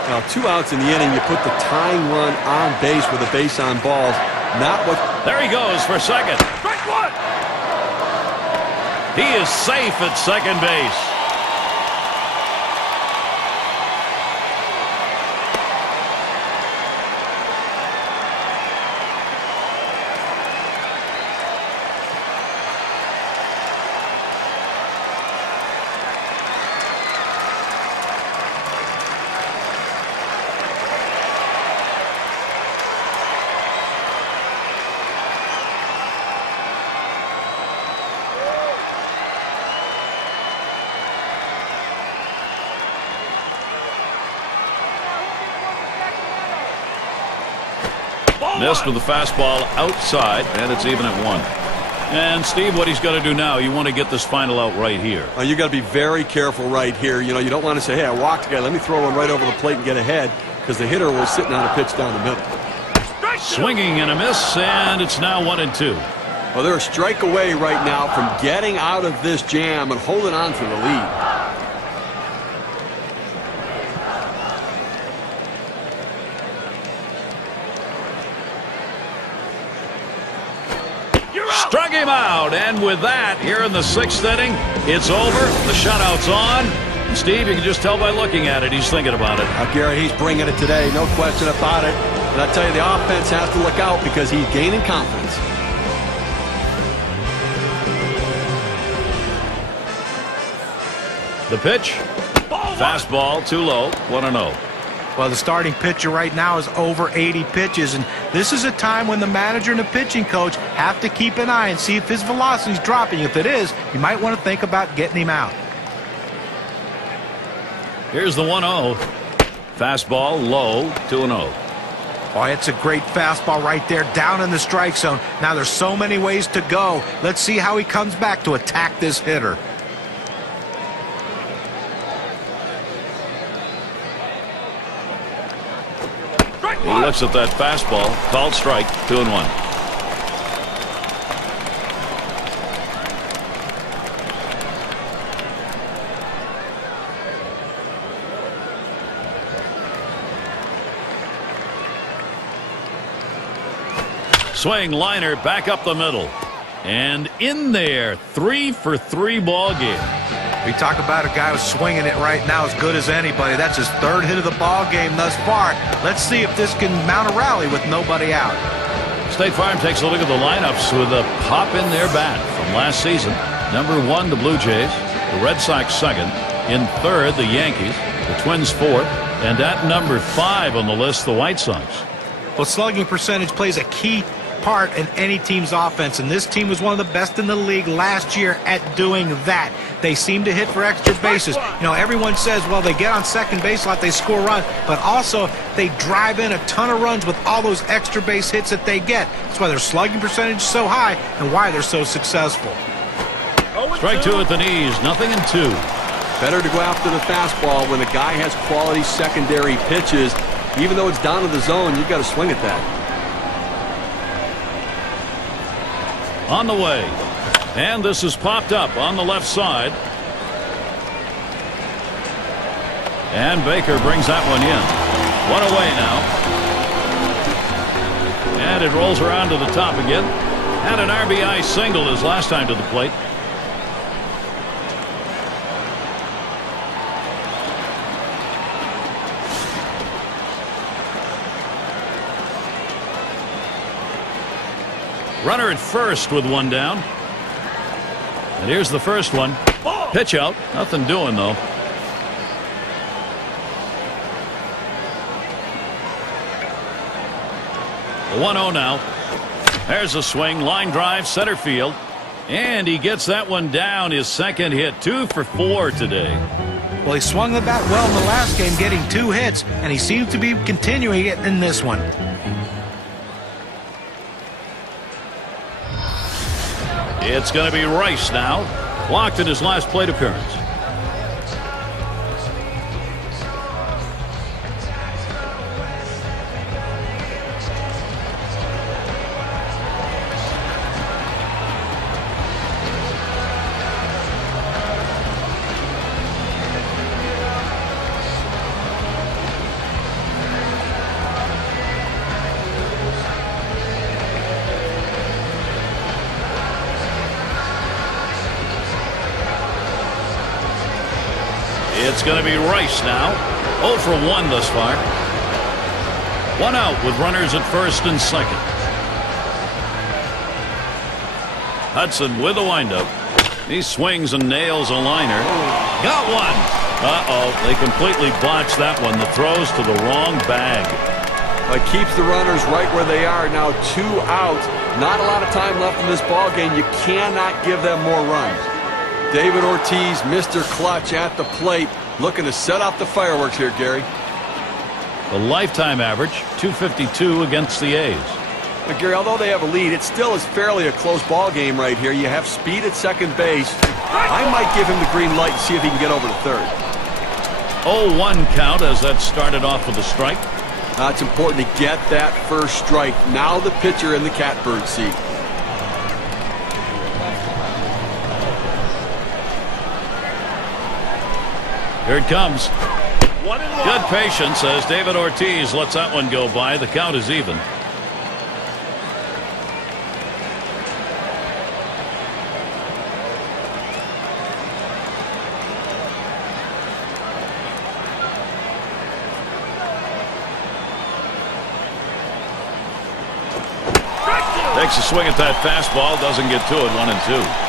Now, 2 outs in the inning, you put the tying run on base with a base on balls. Not what. There he goes for second. Strike 1. He is safe at second base. Missed with the fastball outside, and it's even at 1. And Steve, what he's got to do now, you want to get this final out right here. You got to be very careful right here. You know, you don't want to say, hey, I walked the guy, let me throw one right over the plate and get ahead, because the hitter was sitting on a pitch down the middle. Swinging and a miss, and it's now 1-2. Well, they're a strike away right now from getting out of this jam and holding on to the lead. Struck him out, and with that, here in the 6th inning, it's over. The shutout's on. And Steve, you can just tell by looking at it, he's thinking about it. Garrett, he's bringing it today, no question about it. And I tell you, the offense has to look out because he's gaining confidence. The pitch, fastball too low, 1-0. Well, the starting pitcher right now is over 80 pitches, and this is a time when the manager and the pitching coach have to keep an eye and see if his velocity is dropping. If it is, you might want to think about getting him out. Here's the 1-0. Fastball low, 2-0. Oh, it's a great fastball right there down in the strike zone. Now there's so many ways to go. Let's see how he comes back to attack this hitter. He looks at that fastball. Called strike. 2-1. Swing liner back up the middle. And in there. 3 for 3 ball game. We talk about a guy who's swinging it right now as good as anybody. That's his 3rd hit of the ball game thus far. Let's see if this can mount a rally with nobody out. State Farm takes a look at the lineups with a pop in their bat from last season. Number 1, the Blue Jays. The Red Sox 2nd. In 3rd, the Yankees. The Twins 4th. And at number 5 on the list, the White Sox. Well, slugging percentage plays a key part in any team's offense, and this team was one of the best in the league last year at doing that. They seem to hit for extra bases. You know, everyone says, well, they get on second base a lot, they score runs, but also they drive in a ton of runs with all those extra base hits that they get. That's why their slugging percentage is so high and why they're so successful. Strike 2 at the knees, 0-2. Better to go after the fastball when the guy has quality secondary pitches. Even though it's down to the zone, you've got to swing at that. On the way. And this is popped up on the left side. And Baker brings that one in. One away now. And it rolls around to the top again. Had an RBI single his last time to the plate. Runner at first with one down. And here's the first one. Pitch out. Nothing doing, though. The 1-0 now. There's a swing. Line drive, center field. And he gets that one down. His second hit. 2 for 4 today. Well, he swung the bat well in the last game, getting 2 hits, and he seems to be continuing it in this one. It's going to be Rice now. Walked in his last plate appearance. It's going to be Rice now. 0 for 1 thus far. 1 out with runners at first and second. Hudson with a windup. He swings and nails a liner. Got one. Uh-oh. They completely botched that one. The throw's to the wrong bag. It keeps the runners right where they are. Now 2 out. Not a lot of time left in this ball game. You cannot give them more runs. David Ortiz, Mr. Clutch at the plate, looking to set off the fireworks here, Gary. The lifetime average, 252 against the A's. Now, Gary, although they have a lead, it still is fairly a close ball game right here. You have speed at second base. I might give him the green light and see if he can get over to third. 0-1 count as that started off with a strike. It's important to get that first strike. Now the pitcher in the catbird seat. Here it comes. Good patience as David Ortiz lets that one go by. The count is even. Takes a swing at that fastball. Doesn't get to it. 1-2.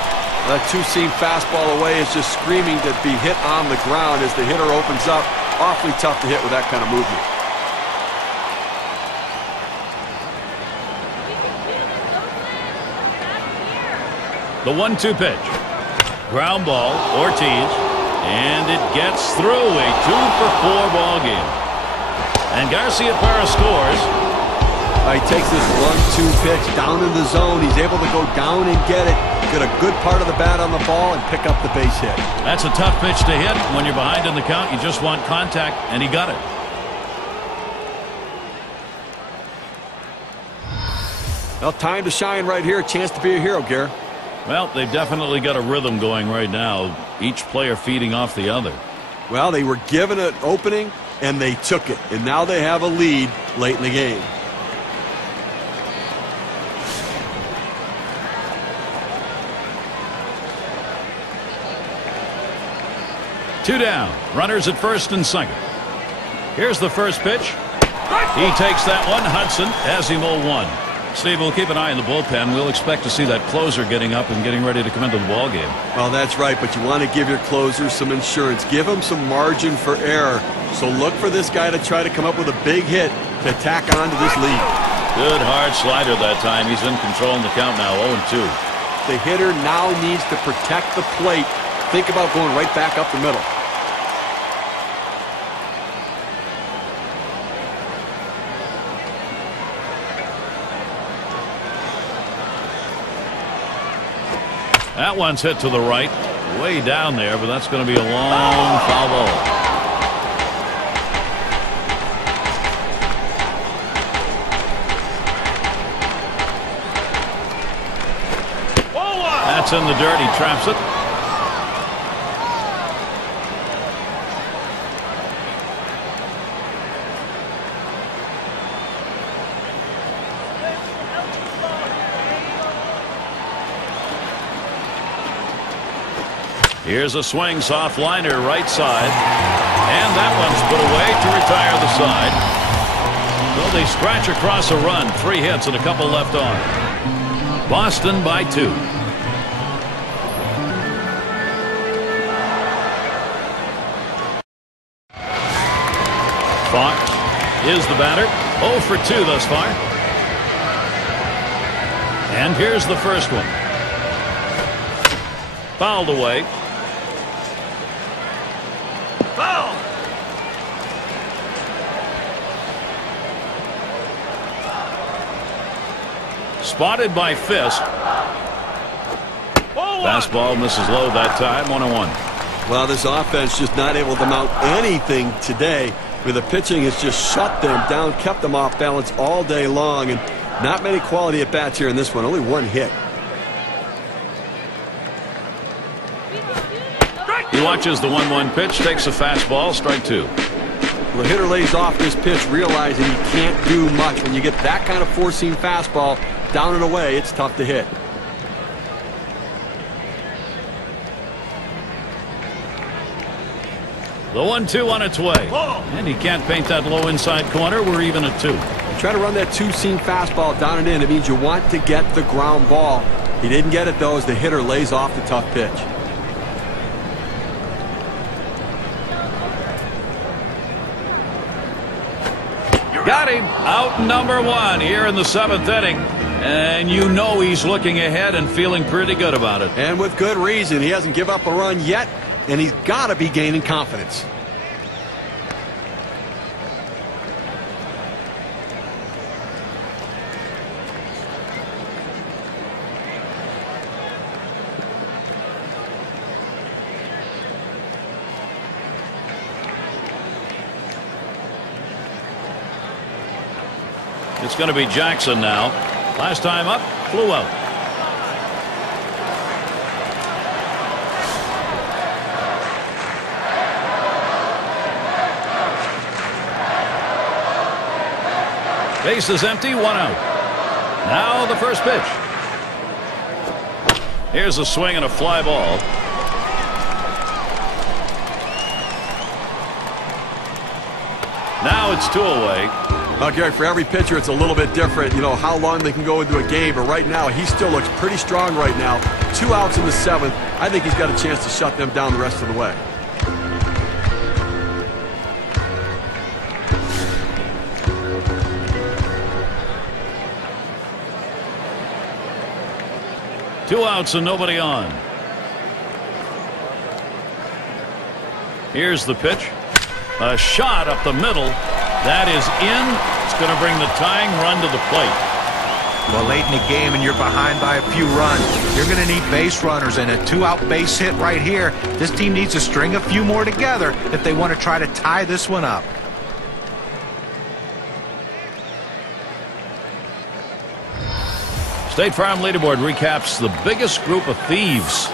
That two-seam fastball away is just screaming to be hit on the ground as the hitter opens up. Awfully tough to hit with that kind of movement. The 1-2 pitch. Ground ball, Ortiz. And it gets through. A 2 for 4 ball game. And Garciaparra scores. He takes this 1-2 pitch down in the zone. He's able to go down and get it. Get a good part of the bat on the ball and pick up the base hit. That's a tough pitch to hit. When you're behind in the count, you just want contact, and he got it. Well, time to shine right here. A chance to be a hero, Gary. Well, they've definitely got a rhythm going right now. Each player feeding off the other. Well, they were given an opening, and they took it. And now they have a lead late in the game. Two down. Runners at first and second. Here's the first pitch. He takes that one. Hudson has him 0-1. Steve, we'll keep an eye on the bullpen. We'll expect to see that closer getting up and getting ready to come into the ballgame. Well, that's right, but you want to give your closers some insurance. Give them some margin for error. So look for this guy to try to come up with a big hit to tack on to this lead. Good hard slider that time. He's in control in the count now, 0-2. The hitter now needs to protect the plate. Think about going right back up the middle. That one's hit to the right, way down there, but that's going to be a long foul ball. That's in the dirt. He traps it. Here's a swing, soft liner, right side. And that one's put away to retire the side. So they scratch across a run. 3 hits and a couple left on. Boston by 2. Fox is the batter. 0 for 2 thus far. And here's the first one. Fouled away. Foul. Spotted by Fisk. Fastball misses low that time. 1-1. Well, this offense just not able to mount anything today. With the pitching has just shut them down, kept them off balance all day long, and not many quality at bats here in this one. Only 1 hit. He watches the 1-1 pitch, takes a fastball, strike 2. The hitter lays off this pitch, realizing he can't do much. When you get that kind of four-seam fastball down and away, it's tough to hit. The 1-2 on its way. And he can't paint that low inside corner. We're even at 2. Try to run that two-seam fastball down and in. It means you want to get the ground ball. He didn't get it, though, as the hitter lays off the tough pitch. Got him. Out number 1 here in the 7th inning. And you know he's looking ahead and feeling pretty good about it. And with good reason. He hasn't given up a run yet, and he's got to be gaining confidence. It's going to be Jackson now. Last time up, flew out. Base is empty, 1 out. Now the first pitch. Here's a swing and a fly ball. Now it's 2 away. Well, Gary, for every pitcher, it's a little bit different, you know, how long they can go into a game. But right now, he still looks pretty strong right now. 2 outs in the 7th. I think he's got a chance to shut them down the rest of the way. Two outs and nobody on. Here's the pitch. A shot up the middle. That is in. It's going to bring the tying run to the plate. Well, late in the game and you're behind by a few runs, you're going to need base runners, and a 2-out base hit right here. This team needs to string a few more together if they want to try to tie this one up. State Farm leaderboard recaps the biggest group of thieves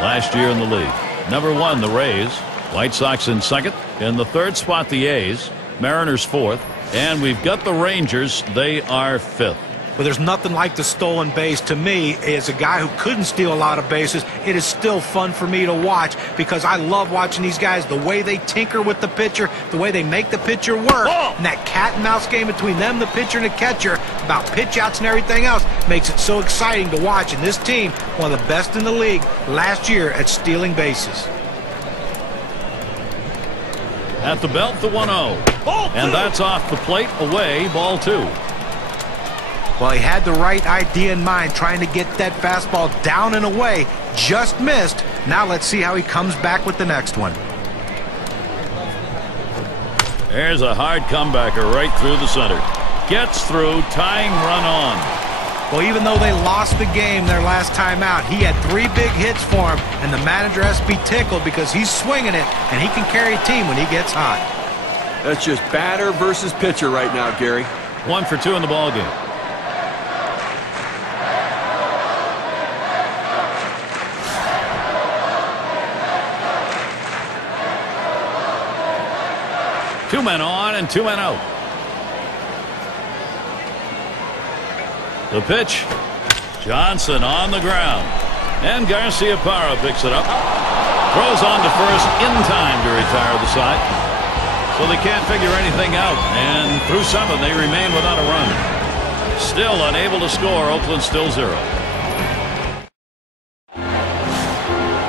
last year in the league. Number 1, the Rays. White Sox in 2nd. In the 3rd spot, the A's. Mariners 4th. And we've got the Rangers. They are 5th. Well, there's nothing like the stolen base. To me, as a guy who couldn't steal a lot of bases, it is still fun for me to watch because I love watching these guys, the way they tinker with the pitcher, the way they make the pitcher work. And that cat and mouse game between them, the pitcher, and the catcher about pitch outs and everything else makes it so exciting to watch. And this team, one of the best in the league last year at stealing bases. At the belt, the 1-0. And that's off the plate, away, ball 2. Well, he had the right idea in mind, trying to get that fastball down and away. Just missed. Now let's see how he comes back with the next one. There's a hard comebacker right through the center. Gets through, tying run on. Well, even though they lost the game their last time out, he had 3 big hits for him, and the manager has to be tickled because he's swinging it, and he can carry a team when he gets hot. That's just batter versus pitcher right now, Gary. 1 for 2 in the ballgame. Two men on and 2 men out. The pitch. Johnson on the ground. And Garciaparra picks it up. Throws on to first in time to retire the side. So they can't figure anything out. And through 7, they remain without a run. Still unable to score. Oakland still 0.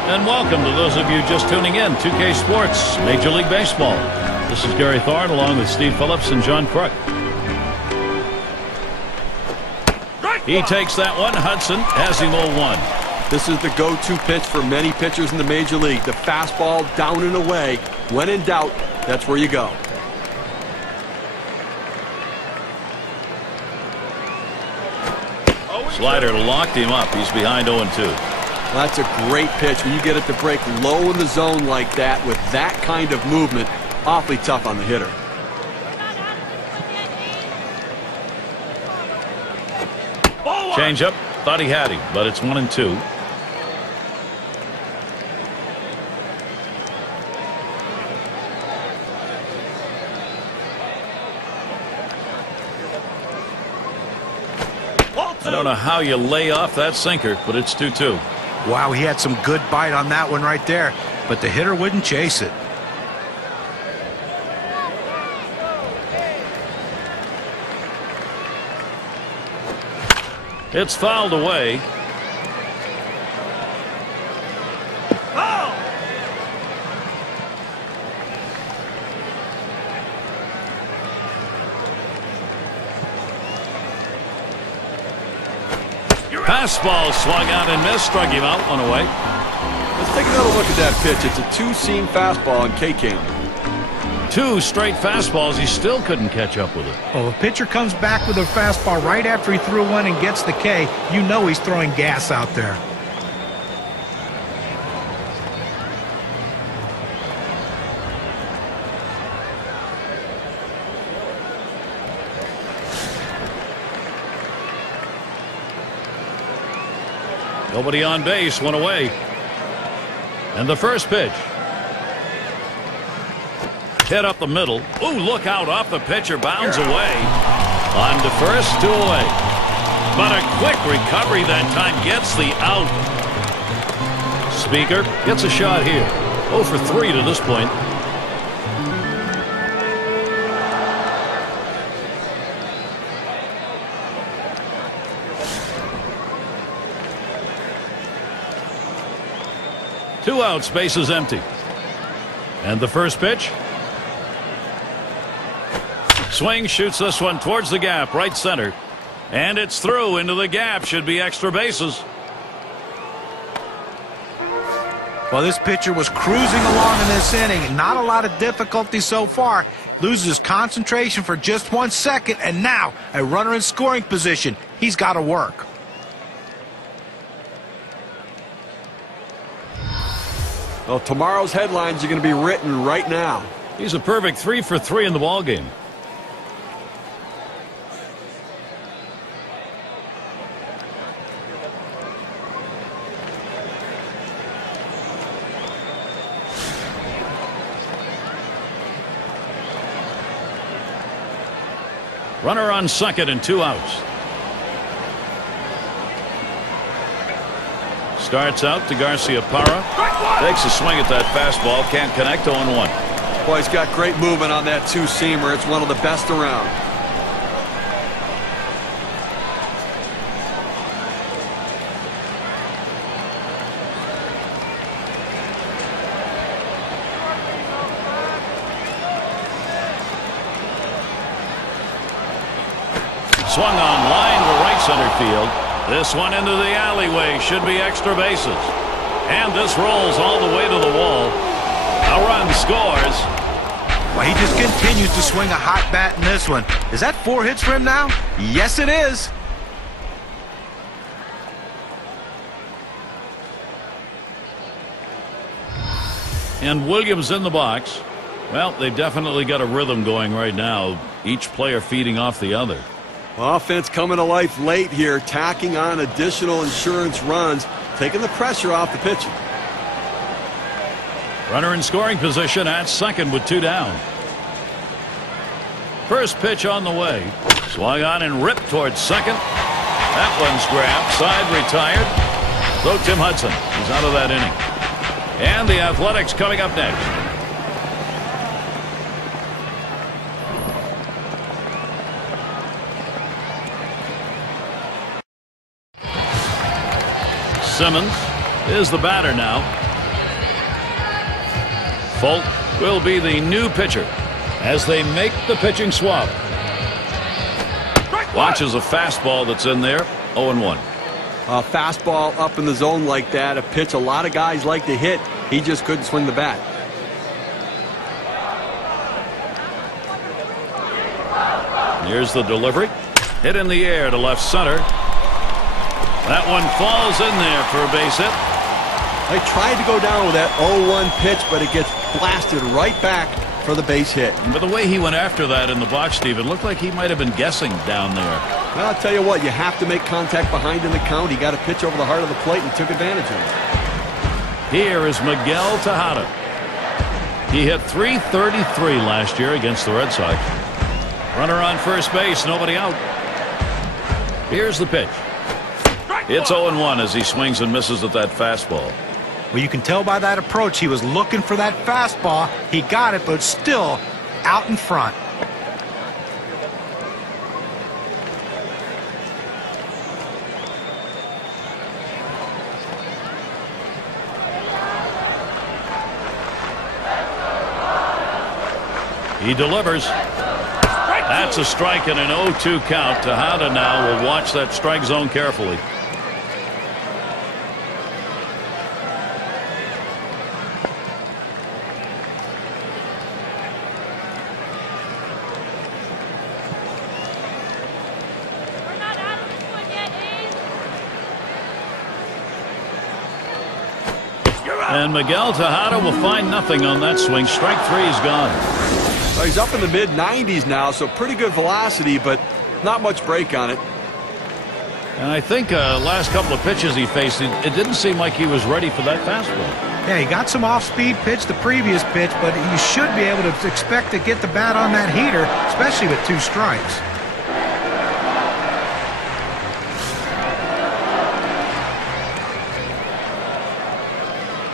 And welcome to those of you just tuning in. 2K Sports, Major League Baseball. This is Gary Thorne along with Steve Phillips and John Crook. He takes that one. Hudson has him 0-1. This is the go-to pitch for many pitchers in the Major League. The fastball down and away. When in doubt, that's where you go. Slider locked him up. He's behind 0-2. That's a great pitch when you get it to break low in the zone like that with that kind of movement. Awfully tough on the hitter. Change up. Thought he had him, but it's 1-2. I don't know how you lay off that sinker, but it's 2-2. Wow, he had some good bite on that one right there, but the hitter wouldn't chase it. It's fouled away. Fastball swung out and missed. Struck him out. 1 away. Let's take another look at that pitch. It's a 2-seam fastball on K-Cam. 2 straight fastballs. He still couldn't catch up with it. Well, if a pitcher comes back with a fastball right after he threw one and gets the K, you know he's throwing gas out there. Nobody on base. 1 away. And the first pitch. Hit up the middle. Ooh, look out off the pitcher. Bounds away. On to first, 2 away. But a quick recovery that time gets the out. Speaker gets a shot here. 0 for 3 to this point. Two outs, base is empty. And the first pitch. Swing, shoots this one towards the gap, right center. And it's through into the gap. Should be extra bases. Well, this pitcher was cruising along in this inning. Not a lot of difficulty so far. Loses concentration for just 1 second, and now a runner in scoring position. He's got to work. Well, tomorrow's headlines are going to be written right now. He's a perfect 3 for 3 in the ballgame. Runner on second and 2 outs. Starts out to Garciaparra. Takes a swing at that fastball. Can't connect. 0-1. Boy, he's got great movement on that 2-seamer. It's one of the best around. swung on line to right center field. This one into the alleyway, should be extra bases. And this rolls all the way to the wall. A run scores. Well, he just continues to swing a hot bat in this one. Is that 4 hits for him now? Yes, it is. And Williams in the box. Well, they've definitely got a rhythm going right now. Each player feeding off the other. Offense coming to life late here, tacking on additional insurance runs, taking the pressure off the pitcher. Runner in scoring position at second with 2 down. First pitch on the way. Swung on and ripped towards second. That one's grabbed. Side retired. So Tim Hudson is out of that inning. And the Athletics coming up next. Simmons is the batter now. Folk will be the new pitcher as they make the pitching swap. Watches a fastball that's in there. 0-1. A fastball up in the zone like that, a pitch a lot of guys like to hit. He just couldn't swing the bat. Here's the delivery. Hit in the air to left center. That one falls in there for a base hit. They tried to go down with that 0-1 pitch, but it gets blasted right back for the base hit. But the way he went after that in the box, Steven, looked like he might have been guessing down there. Well, I'll tell you what, you have to make contact behind in the count. He got a pitch over the heart of the plate and took advantage of it. Here is Miguel Tejada. He hit .333 last year against the Red Sox. Runner on first base, nobody out. Here's the pitch. It's 0-1 as he swings and misses at that fastball. Well, you can tell by that approach he was looking for that fastball. He got it, but still out in front. He delivers. That's a strike and an 0-2 count. Tejada now will watch that strike zone carefully. And Miguel Tejada will find nothing on that swing. Strike 3 is gone. Well, he's up in the mid-90s now, so pretty good velocity, but not much break on it. And I think last couple of pitches he faced, it didn't seem like he was ready for that fastball. Yeah, he got some off-speed pitch the previous pitch, but you should be able to expect to get the bat on that heater, especially with 2 strikes.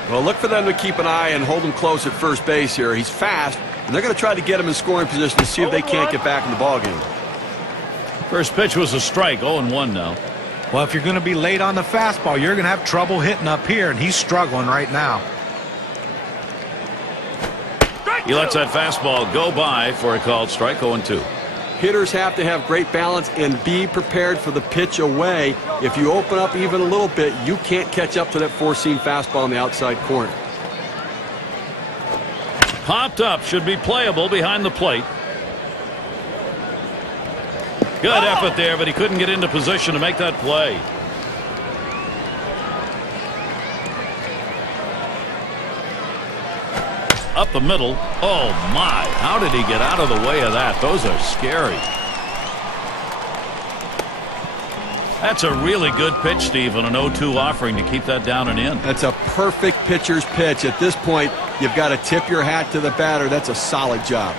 Well, look for them to keep an eye and hold him close at first base here. He's fast, and they're going to try to get him in scoring position to see if they can't get back in the ballgame. First pitch was a strike, 0-1 now. Well, if you're going to be late on the fastball, you're going to have trouble hitting up here, and he's struggling right now. He lets that fastball go by for a called strike. 0-2. Hitters have to have great balance and be prepared for the pitch away. If you open up even a little bit, you can't catch up to that four-seam fastball in the outside corner. Popped up, should be playable behind the plate. Good effort there, but he couldn't get into position to make that play. Up the middle. Oh my, how did he get out of the way of that? Those are scary. That's a really good pitch, Steve, on an 0-2 offering to keep that down and in. That's a perfect pitcher's pitch. At this point, you've got to tip your hat to the batter. That's a solid job.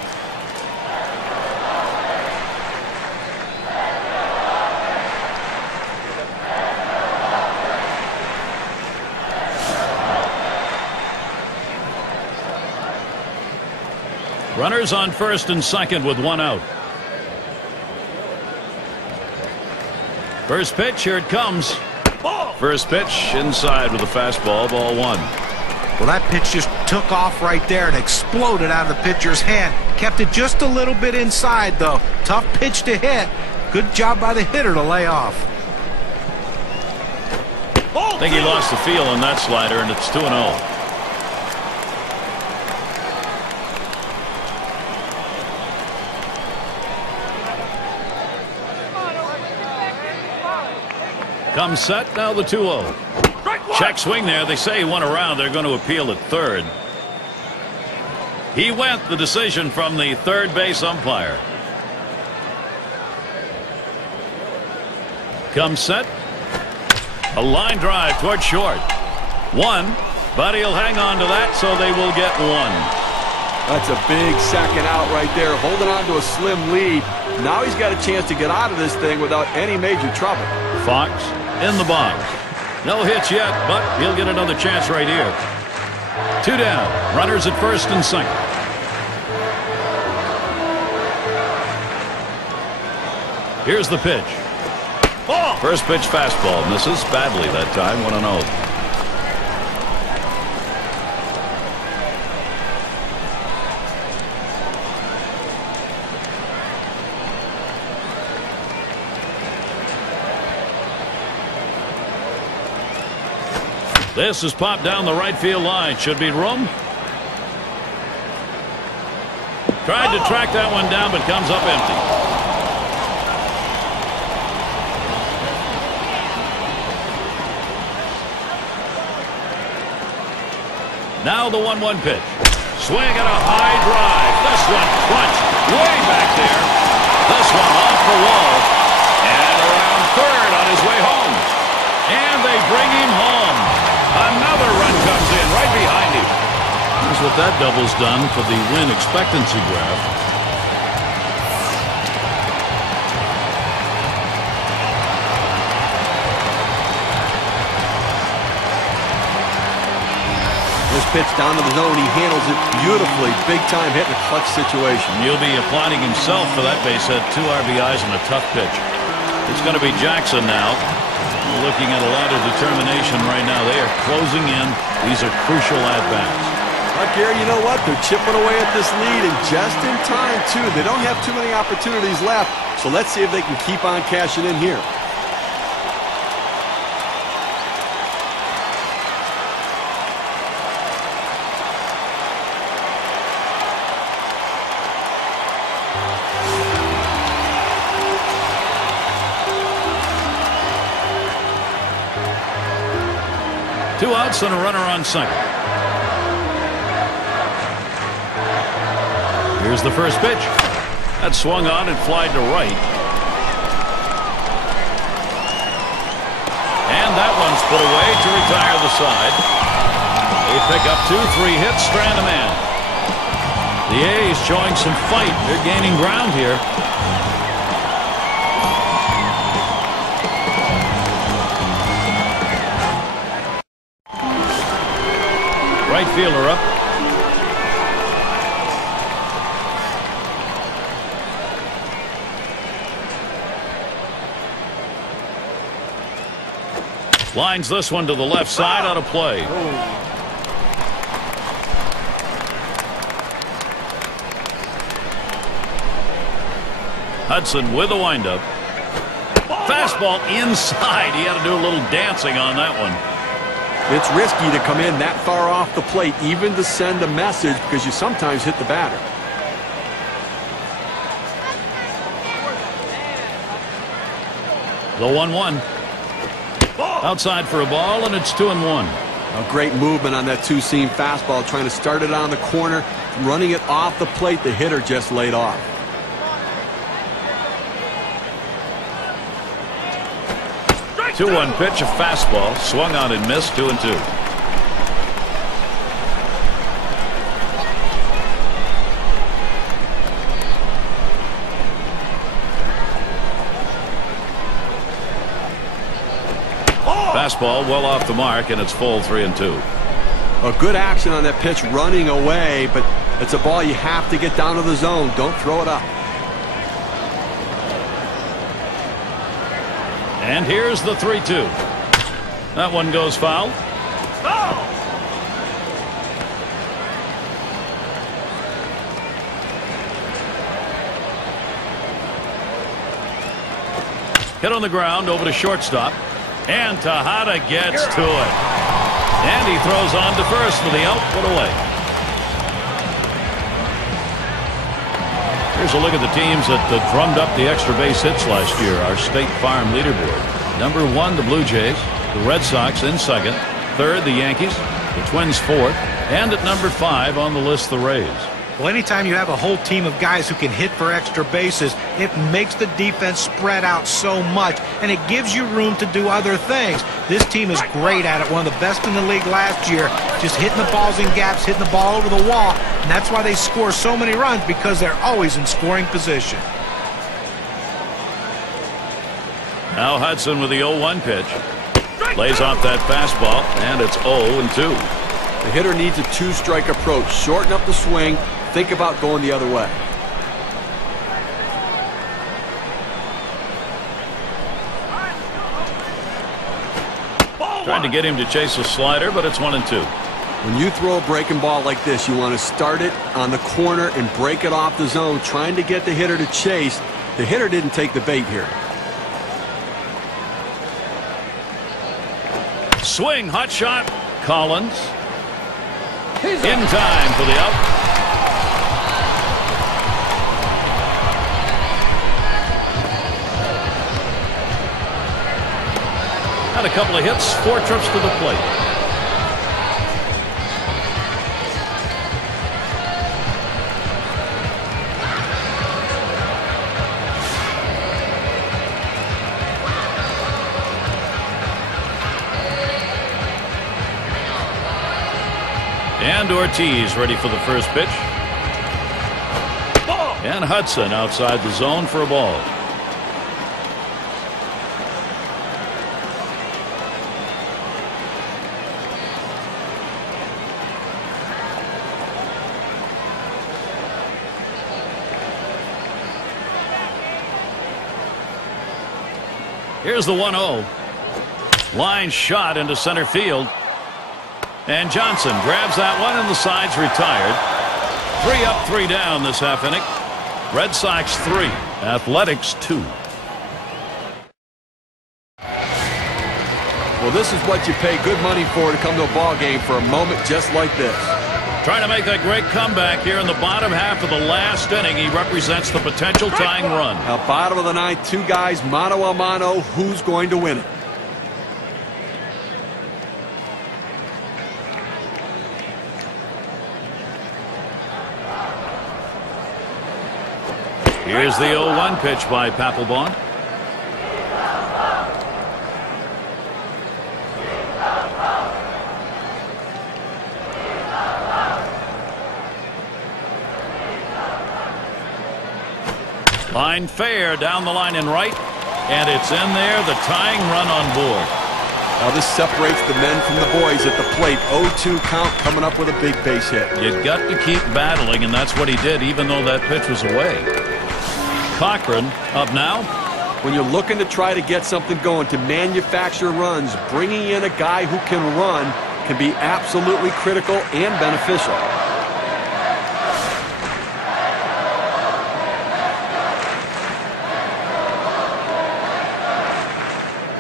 Runners on first and second with 1 out. First pitch, here it comes. First pitch inside with a fastball, ball 1. Well, that pitch just took off right there and exploded out of the pitcher's hand. Kept it just a little bit inside, though. Tough pitch to hit, Good job by the hitter to lay off. I think he lost the feel on that slider, and it's 2-0. Comes set, now the 2-0. Check swing there. They say he went around. They're going to appeal at third. He went, the decision from the third base umpire. Comes set. A line drive toward short. One, but he'll hang on to that, so they will get one. That's a big second out right there, holding on to a slim lead. Now he's got a chance to get out of this thing without any major trouble. Fox in the box. No hits yet, but he'll get another chance right here. 2 down. Runners at first and second. Here's the pitch. First pitch fastball misses badly that time. 1-0. This is popped down the right field line. Should be room. Tried to track that one down, but comes up empty. Now the 1-1 pitch. Swing and a high drive. This one crunched way back there. This one off the wall. And around third on his way home. And they bring him home. Another run comes in right behind him. Here's what that double's done for the win expectancy graph. This pitch down to the zone, he handles it beautifully. Big time hit in a clutch situation. He'll be applauding himself for that base hit. 2 RBIs and a tough pitch. It's going to be Jackson now. Looking at a lot of determination right now. They are closing in. These are crucial at-bats. Gary, you know what? They're chipping away at this lead, and just in time, too. They don't have too many opportunities left, so let's see if they can keep on cashing in here. Two outs and a runner on second. Here's the first pitch. That swung on and flied to right. And that one's put away to retire the side. They pick up 2-3 hits, strand a man. The A's showing some fight. They're gaining ground here. Right fielder up. Lines this one to the left side out of play. Hudson with a windup. Fastball inside. He had to do a little dancing on that one. It's risky to come in that far off the plate, even to send a message, because you sometimes hit the batter. The 1-1. Outside for a ball, and it's 2-1. A great movement on that two-seam fastball, trying to start it on the corner, running it off the plate. The hitter just laid off. Two 2-1 pitch, a fastball, swung on and missed. 2-2. Fastball well off the mark, and it's full. 3-2. A good action on that pitch, running away, but it's a ball you have to get down to the zone. Don't throw it up. And here's the 3-2. That one goes foul. Hit on the ground over to shortstop. And Tejada gets to it. And he throws on to first for the out. Put away. Here's a look at the teams that drummed up the extra base hits last year. Our State Farm leaderboard. Number 1, the Blue Jays. The Red Sox in second. Third, the Yankees. The Twins fourth. And at number 5 on the list, the Rays. Well, anytime you have a whole team of guys who can hit for extra bases, it makes the defense spread out so much, and it gives you room to do other things. This team is great at it, one of the best in the league last year, just hitting the balls in gaps, hitting the ball over the wall, and that's why they score so many runs, because they're always in scoring position. Now Hudson with the 0-1 pitch. Lays off that fastball, and it's 0-2. The hitter needs a 2-strike approach. Shorten up the swing. Think about going the other way. Trying to get him to chase a slider, but it's 1-2. When you throw a breaking ball like this, you want to start it on the corner and break it off the zone, trying to get the hitter to chase. The hitter didn't take the bait here. Swing, hot shot. Collins. In time for the out. Had a couple of hits, 4 trips to the plate. And Ortiz ready for the first pitch. And Hudson outside the zone for a ball. Here's the 1-0. Line shot into center field. And Johnson grabs that one, and the side's retired. 3 up, 3 down this half inning. Red Sox 3, Athletics 2. Well, this is what you pay good money for to come to a ball game for a moment just like this. Trying to make a great comeback here in the bottom half of the last inning. He represents the potential tying run. Now, bottom of the ninth, 2 guys, mano a mano. Who's going to win it? Here's the 0-1 pitch by Papelbon. Line fair down the line and right, and it's in there, the tying run on board. Now this separates the men from the boys at the plate. 0-2 count, coming up with a big base hit. You got to keep battling, and that's what he did, even though that pitch was away. Cochran up now. When you're looking to try to get something going, to manufacture runs, bringing in a guy who can run can be absolutely critical and beneficial.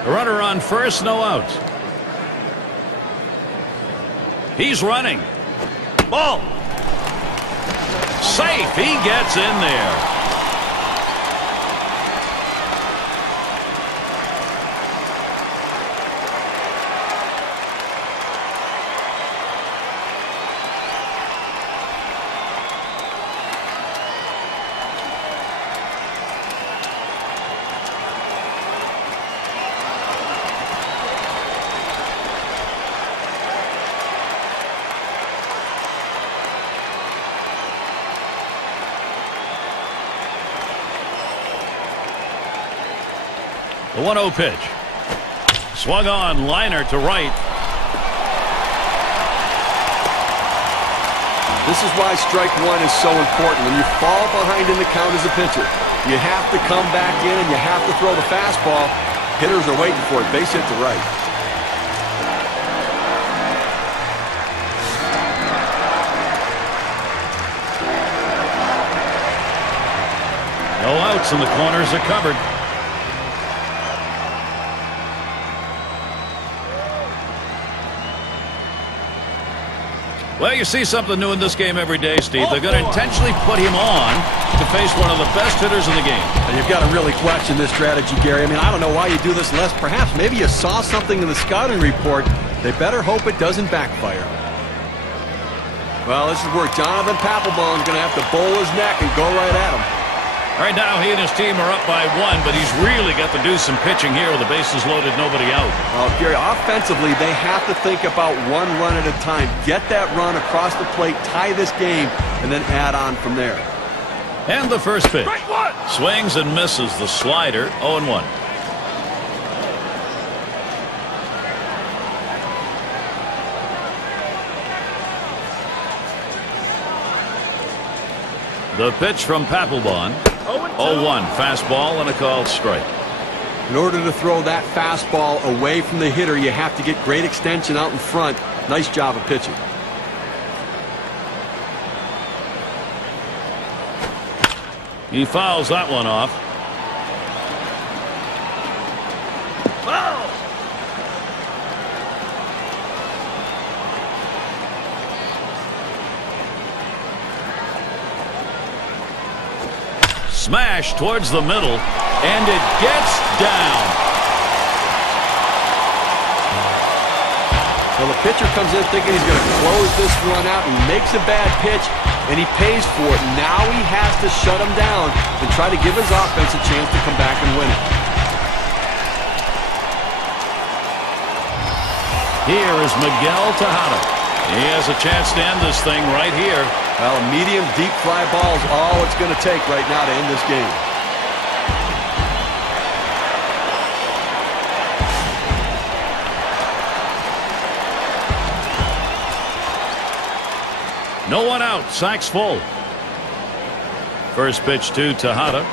The runner on first, no outs. He's running. Ball. Safe. He gets in there. The 1-0 pitch. Swung on, liner to right. This is why strike one is so important. When you fall behind in the count as a pitcher, you have to come back in and you have to throw the fastball. Hitters are waiting for it. Base hit to right. No outs, and the corners are covered. Well, you see something new in this game every day, Steve. They're going to intentionally put him on to face one of the best hitters in the game. And you've got to really question this strategy, Gary. I mean, I don't know why you do this unless perhaps maybe you saw something in the scouting report. They better hope it doesn't backfire. Well, this is where Jonathan Papelbon's going to have to bowl his neck and go right at him. Right now, he and his team are up by 1, but he's really got to do some pitching here with the bases loaded, nobody out. Well, Gary, offensively, they have to think about one run at a time. Get that run across the plate, tie this game, and then add on from there. And the first pitch. Swings and misses the slider, 0-1. The pitch from Papelbon. 0-1. Fastball and a called strike. In order to throw that fastball away from the hitter, you have to get great extension out in front. Nice job of pitching. He fouls that one off. Smash towards the middle, and it gets down. Well, the pitcher comes in thinking he's going to close this one out and makes a bad pitch, and he pays for it. Now he has to shut him down and try to give his offense a chance to come back and win it. Here is Miguel Tejada. He has a chance to end this thing right here. Well, a medium deep fly ball is all it's going to take right now to end this game. No one out. Sack's full. First pitch to Tejada.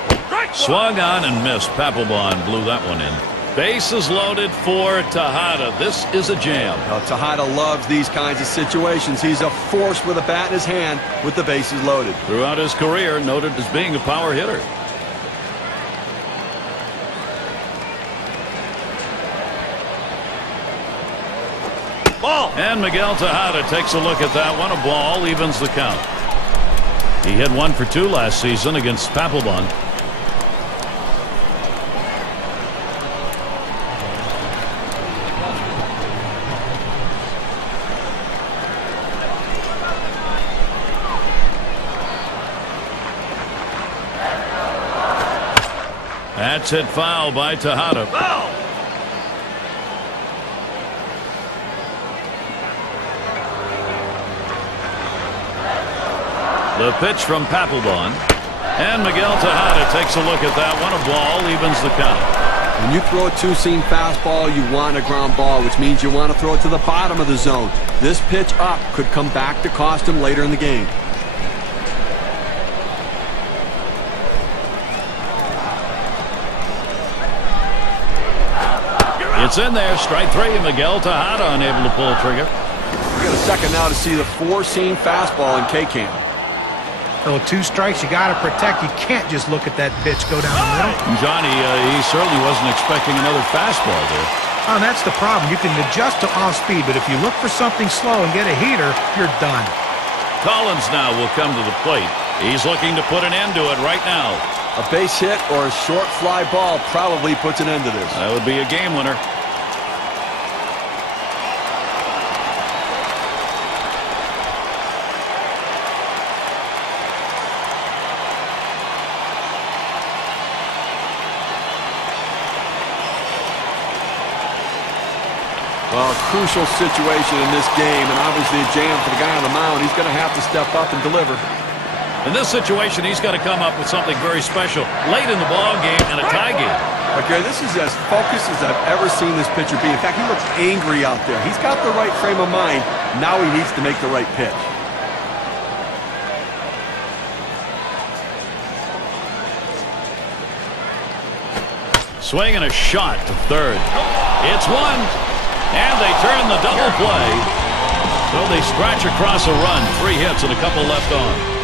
Swung on and missed. Papelbon blew that one in. Bases loaded for Tejada. This is a jam. Well, Tejada loves these kinds of situations. He's a force with a bat in his hand with the bases loaded. Throughout his career, noted as being a power hitter. Ball. And Miguel Tejada takes a look at that one. A ball evens the count. He hit 1 for 2 last season against Papelbon. That's hit foul by Tejada. Foul. The pitch from Papelbon. And Miguel Tejada takes a look at that one. A ball evens the count. When you throw a two-seam fastball, you want a ground ball, which means you want to throw it to the bottom of the zone. This pitch up could come back to cost him later in the game. It's in there. Strike 3. Miguel Tejada unable to pull a trigger. We got a second now to see the four-seam fastball in K-Cam. So 2 strikes you got to protect. You can't just look at that pitch go down the middle. Johnny, he certainly wasn't expecting another fastball there. Oh, that's the problem. You can adjust to off speed, but if you look for something slow and get a heater, you're done. Collins now will come to the plate. He's looking to put an end to it right now. A base hit or a short fly ball probably puts an end to this. That would be a game winner. Well, a crucial situation in this game, and obviously a jam for the guy on the mound. He's going to have to step up and deliver. In this situation, he's got to come up with something very special late in the ball game and a tie game. Okay, this is as focused as I've ever seen this pitcher be. In fact, he looks angry out there. He's got the right frame of mind. Now he needs to make the right pitch. Swing and a shot to third. It's one. And they turn the double play. So they scratch across a run. 3 hits and a couple left on.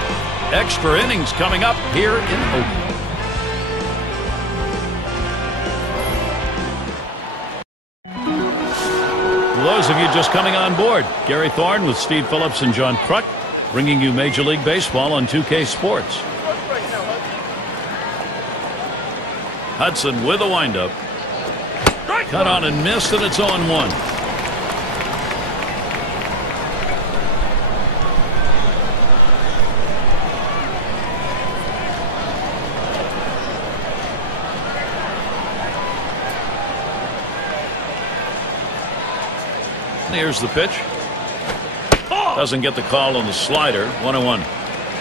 Extra innings coming up here in Oakland. those of you just coming on board, Gary Thorne with Steve Phillips and John Kruk, bringing you Major League Baseball on 2K Sports. Hudson with a windup. Cut on and missed, and it's 0-1. Here's the pitch. Doesn't get the call on the slider. 1-1.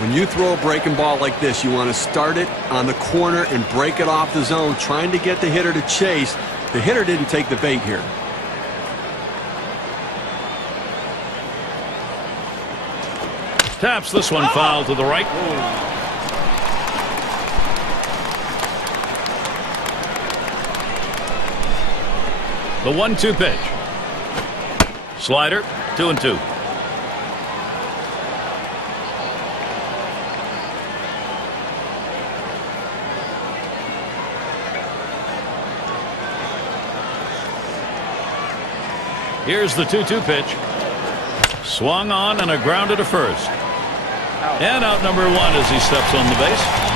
When you throw a breaking ball like this, you want to start it on the corner and break it off the zone, trying to get the hitter to chase. The hitter didn't take the bait here. Taps this one foul to the right. The 1-2 pitch. Slider, 2-2. Here's the 2-2 pitch. Swung on and a grounded to first. And out number 1 as he steps on the base.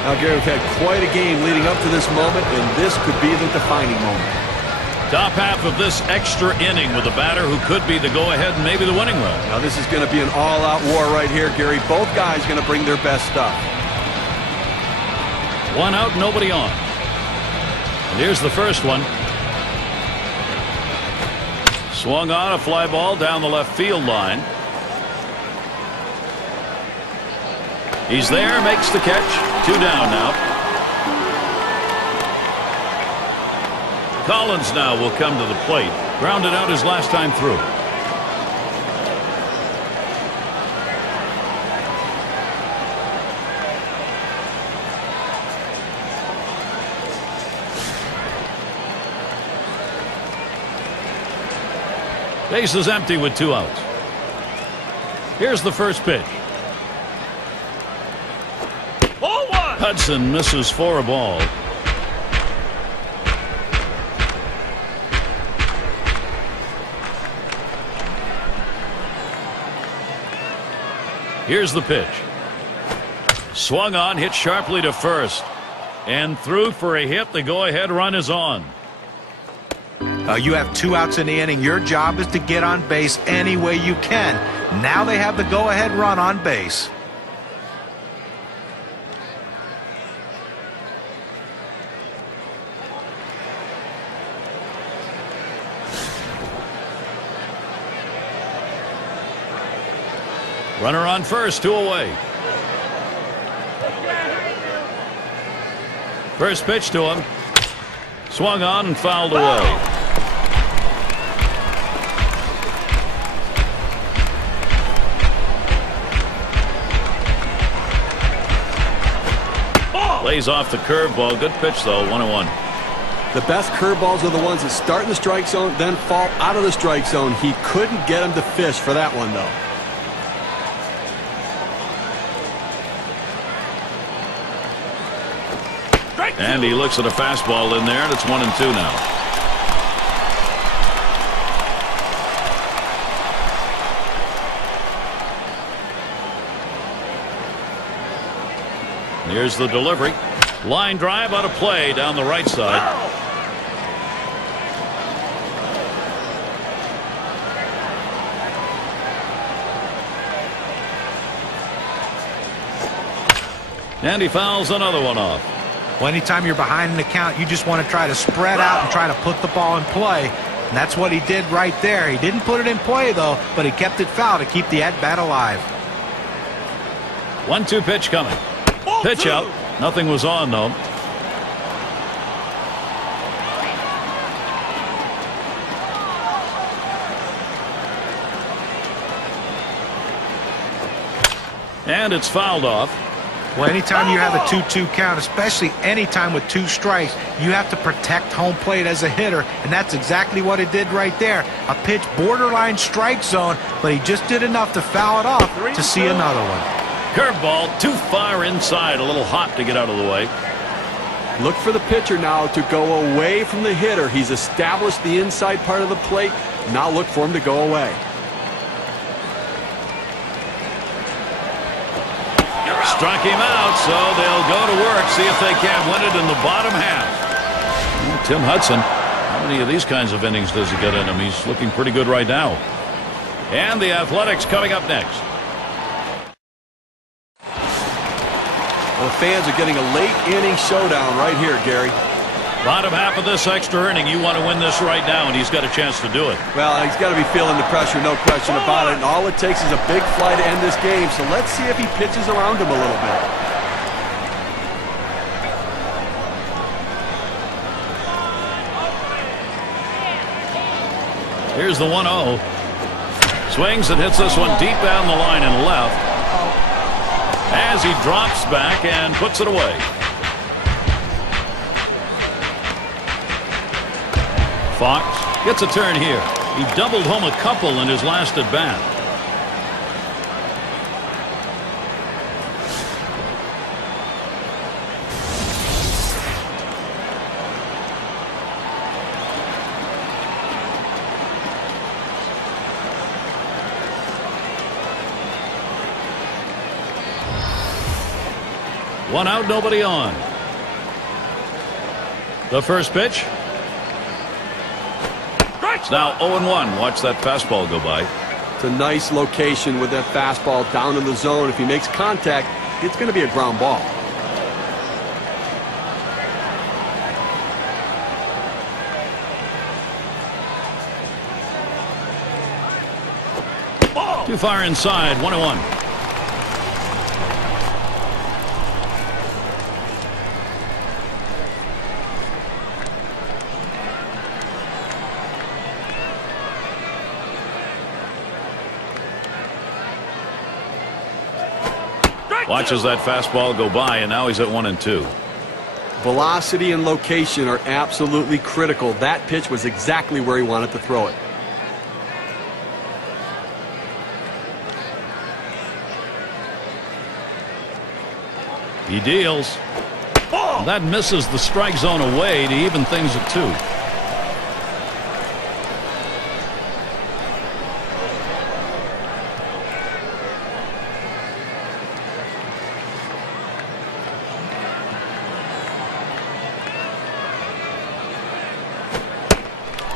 Now, Gary, we've had quite a game leading up to this moment, and this could be the defining moment. Top half of this extra inning with a batter who could be the go-ahead and maybe the winning run. Now, this is going to be an all-out war right here, Gary. Both guys going to bring their best stuff. 1 out, nobody on. And here's the first one. Swung on, a fly ball down the left field line. He's there, makes the catch. 2 down now. Collins now will come to the plate. Grounded out his last time through. Base is empty with 2 outs. Here's the first pitch. Hudson misses for a ball. Here's the pitch. Swung on, hit sharply to first. And through for a hit. The go-ahead run is on. You have 2 outs in the inning. Your job is to get on base any way you can. Now they have the go-ahead run on base. Runner on first, 2 away. First pitch to him. Swung on and fouled away. Lays off the curveball. Good pitch, though. 1-1. The best curveballs are the ones that start in the strike zone, then fall out of the strike zone. He couldn't get him to fish for that one, though. And he looks at a fastball in there, and it's 1-2 now. Here's the delivery. Line drive out of play down the right side. And he fouls another one off. Well, anytime you're behind in the count, you just want to try to spread out and try to put the ball in play. And that's what he did right there. He didn't put it in play, though, but he kept it foul to keep the at-bat alive. 1-2 pitch coming. Pitch out. Nothing was on, though. And it's fouled off. Well, anytime you have a 2-2 count, especially anytime with 2 strikes, you have to protect home plate as a hitter, and that's exactly what it did right there. A pitch borderline strike zone, but he just did enough to foul it off to see another one. Curveball too far inside. A little hot to get out of the way. Look for the pitcher now to go away from the hitter. He's established the inside part of the plate. Now look for him to go away. Struck him out, so they'll go to work, see if they can't win it in the bottom half. Tim Hudson, how many of these kinds of innings does he get in him? He's looking pretty good right now. And the Athletics coming up next. Well, the fans are getting a late inning showdown right here, Gary. Bottom half of this extra inning, you want to win this right now, and he's got a chance to do it. Well, he's got to be feeling the pressure, no question about it. And all it takes is a big fly to end this game. So let's see if he pitches around him a little bit. Here's the 1-0. Swings and hits this one deep down the line and left. As he drops back and puts it away. Fox gets a turn here. He doubled home a couple in his last at bat. One out, nobody on. The first pitch. It's now 0-1. Watch that fastball go by. It's a nice location with that fastball down in the zone. If he makes contact, it's going to be a ground ball. Too far inside. 1-1. Watches that fastball go by, and now he's at 1-2. Velocity and location are absolutely critical. That pitch was exactly where he wanted to throw it. He deals. That misses the strike zone away to even things at 2.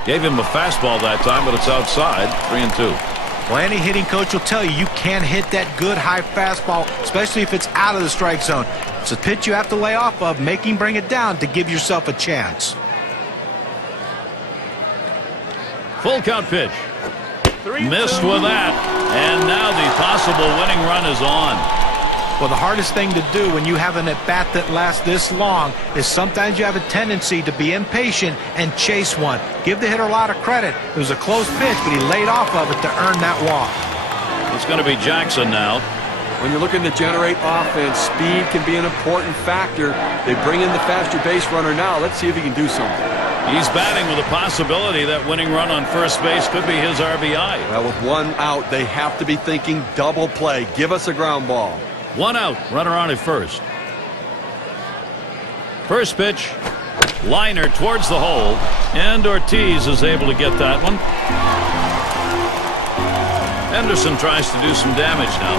Gave him a fastball that time, but it's outside. 3-2. Well, any hitting coach will tell you you can't hit that good high fastball, especially if it's out of the strike zone. It's a pitch you have to lay off of, make him bring it down to give yourself a chance. Full count pitch. Missed with that. And now the possible winning run is on. Well, the hardest thing to do when you have an at-bat that lasts this long is sometimes you have a tendency to be impatient and chase one. Give the hitter a lot of credit. It was a close pitch, but he laid off of it to earn that walk. It's going to be Jackson now. When you're looking to generate offense, speed can be an important factor. They bring in the faster base runner now. Let's see if he can do something. He's batting with a possibility that winning run on first base could be his RBI. Well, with one out, they have to be thinking double play. Give us a ground ball. One out, runner on at first. First pitch, liner towards the hole, and Ortiz is able to get that one. Henderson tries to do some damage now.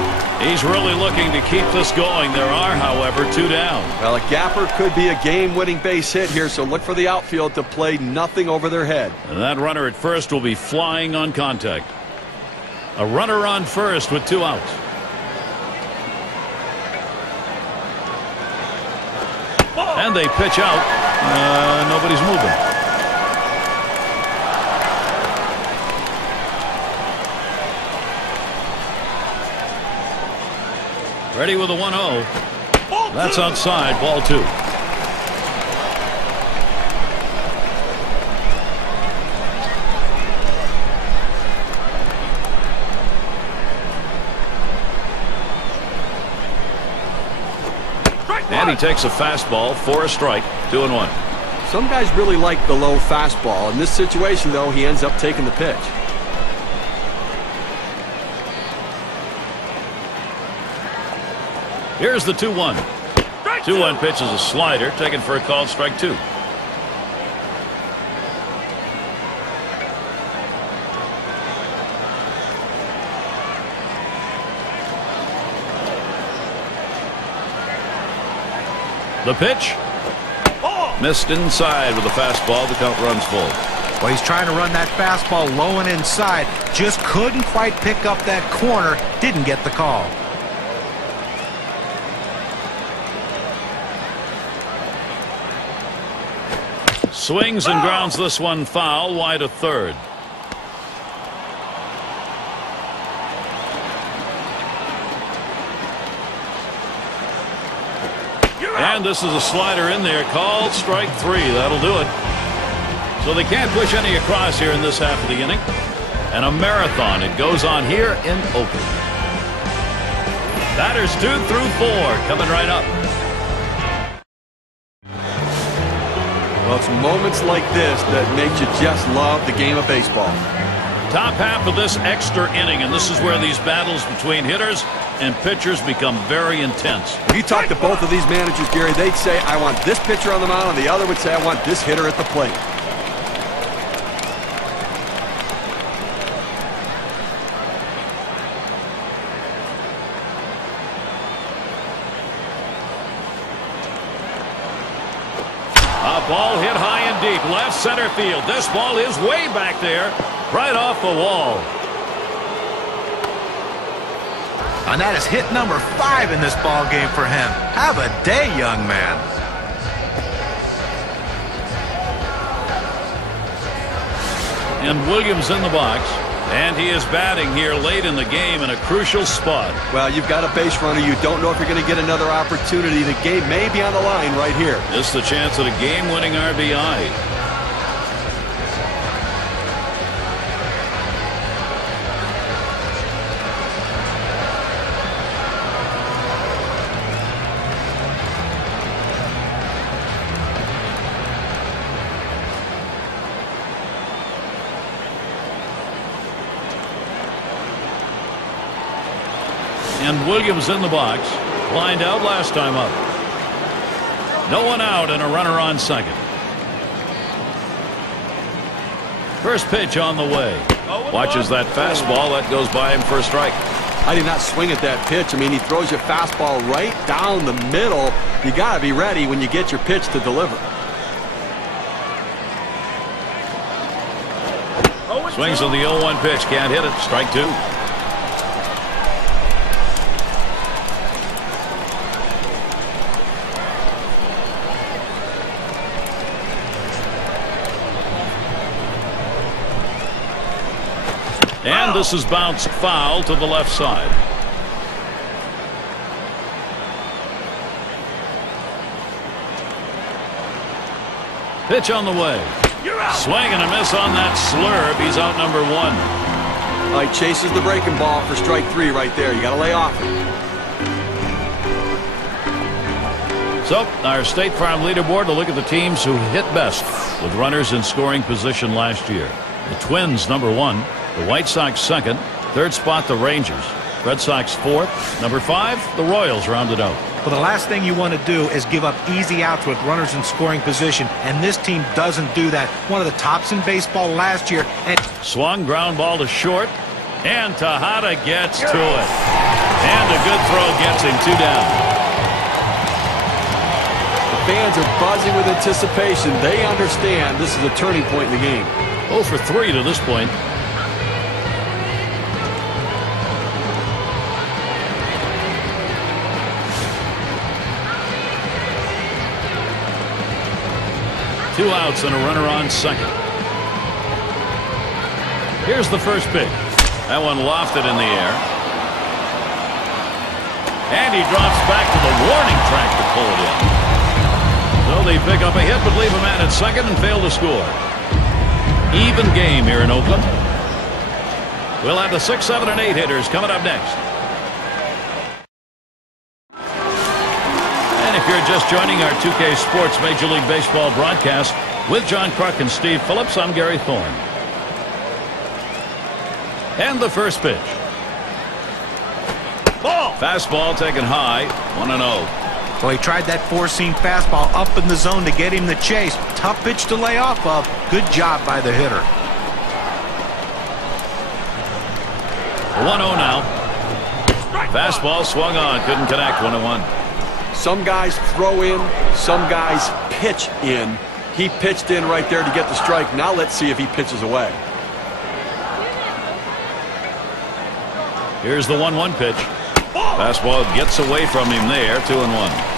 He's really looking to keep this going. There are, however, 2 down. Well, a gapper could be a game-winning base hit here, so look for the outfield to play nothing over their head. And that runner at first will be flying on contact. A runner on first with 2 outs. And they pitch out. Nobody's moving. Ready with a 1-0. That's outside. Ball 2. And he takes a fastball for a strike. 2-1. Some guys really like the low fastball. In this situation, though, he ends up taking the pitch. Here's the 2-1. 2-1 pitch is a slider taken for a called strike 2. The pitch missed inside with a fastball. The count runs full. Well, he's trying to run that fastball low and inside. Just couldn't quite pick up that corner. Didn't get the call. Swings and grounds this one foul wide of third. And this is a slider in there, called strike 3. That'll do it. So they can't push any across here in this half of the inning. And a marathon. It goes on here in Oakland. Batters 2 through 4 coming right up. Well, it's moments like this that make you just love the game of baseball. Top half of this extra inning, and this is where these battles between hitters and pitchers become very intense. If you talk to both of these managers, Gary, they'd say, I want this pitcher on the mound, and the other would say, I want this hitter at the plate. A ball hit high and deep, left center field. This ball is way back there, right off the wall. And that is hit number 5 in this ball game for him. Have a day, young man. And Williams in the box. And he is batting here late in the game in a crucial spot. Well, you've got a base runner. You don't know if you're going to get another opportunity. The game may be on the line right here. This is the chance at a game-winning RBI. And Williams in the box. Lined out last time up. No one out and a runner on second. First pitch on the way. Watches that fastball. That goes by him for a strike. I did not swing at that pitch. I mean, he throws your fastball right down the middle. You got to be ready when you get your pitch to deliver. Swings on the 0-1 pitch. Can't hit it. Strike 2. And this is bounced foul to the left side. Pitch on the way. Swing and a miss on that slurve. He's out number 1. All right, chases the breaking ball for strike 3 right there. You got to lay off it. So our State Farm leaderboard to look at the teams who hit best with runners in scoring position last year. The Twins number 1. The White Sox second. Third spot, the Rangers. Red Sox fourth. Number 5, the Royals rounded out. Well, the last thing you want to do is give up easy outs with runners in scoring position, and this team doesn't do that. One of the tops in baseball last year. And swung, ground ball to short, and Tejada gets to it. And a good throw gets him 2 down. The fans are buzzing with anticipation. They understand this is a turning point in the game. 0 for 3 to this point. Two outs and a runner on second. Here's the first pitch. That one lofted in the air. And he drops back to the warning track to pull it in. So they pick up a hit but leave a man at second and fail to score. Even game here in Oakland. We'll have the 6, 7, and 8 hitters coming up next. If you're just joining our 2K Sports Major League Baseball broadcast with John Kruk and Steve Phillips, I'm Gary Thorne. And the first pitch. Fastball taken high, 1-0. Well, he tried that four-seam fastball up in the zone to get him the chase. Tough pitch to lay off of. Good job by the hitter. 1-0 now. Fastball swung on, couldn't connect, 1-1. Some guys throw in, some guys pitch in. He pitched in right there to get the strike. Now let's see if he pitches away. Here's the 1-1 pitch. Fastball gets away from him there, 2-1.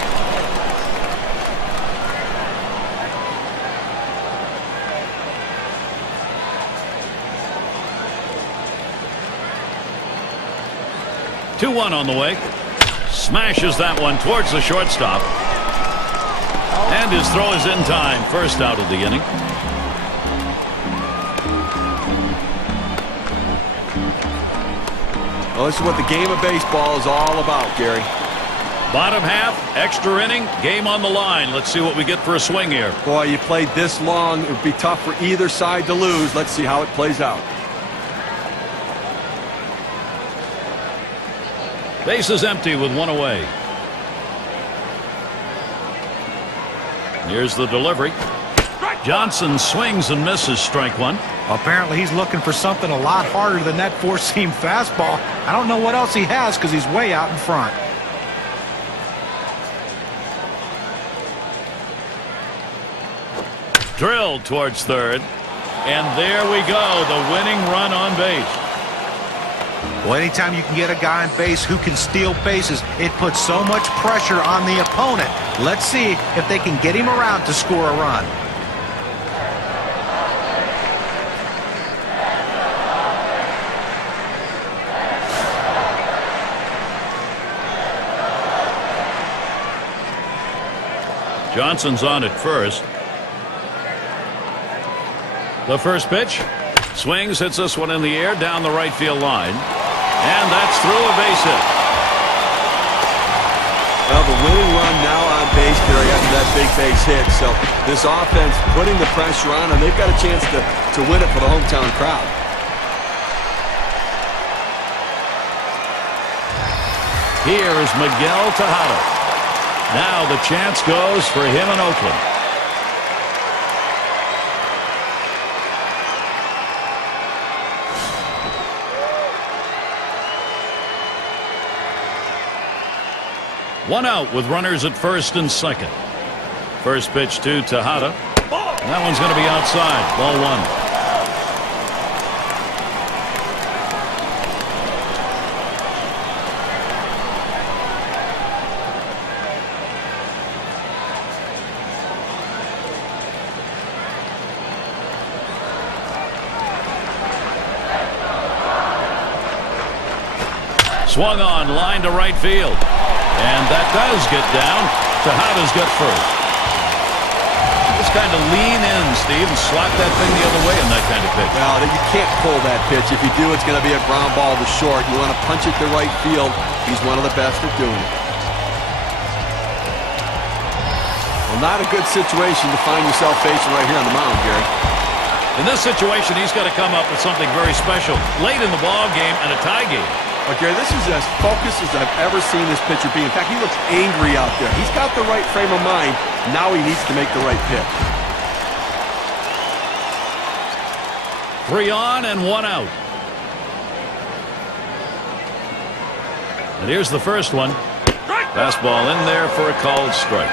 Two-1 on the way. Smashes that one towards the shortstop. And his throw is in time. First out of the inning. Well, this is what the game of baseball is all about, Gary. Bottom half, extra inning, game on the line. Let's see what we get for a swing here. Boy, you played this long. It would be tough for either side to lose. Let's see how it plays out. Base is empty with one away. Here's the delivery. Johnson swings and misses, strike one. Apparently he's looking for something a lot harder than that four-seam fastball. I don't know what else he has because he's way out in front. Drilled towards third. And there we go, the winning run on base. Well, anytime you can get a guy on base who can steal bases, it puts so much pressure on the opponent. Let's see if they can get him around to score a run. Johnson's on at first. The first pitch. Swings, hits this one in the air down the right field line. And that's through a base hit. Well, the winning run now on base, Gary, after that big base hit. So this offense putting the pressure on, and they've got a chance to win it for the hometown crowd. Here is Miguel Tejada. Now the chance goes for him in Oakland. One out with runners at first and second. First pitch to Tejada. That one's going to be outside. Ball one. Swung on, line to right field. And that does get down. Tejada's got first. Just kind of lean in, Steve, and slap that thing the other way in that kind of pitch. Well, you can't pull that pitch. If you do, it's going to be a ground ball to short. You want to punch it to right field. He's one of the best at doing it. Well, not a good situation to find yourself facing right here on the mound, Gary. In this situation, he's got to come up with something very special late in the ball game and a tie game. But Gary, this is as focused as I've ever seen this pitcher be. In fact, he looks angry out there. He's got the right frame of mind. Now he needs to make the right pitch. 3 on and 1 out. And here's the first one. Fastball in there for a called strike.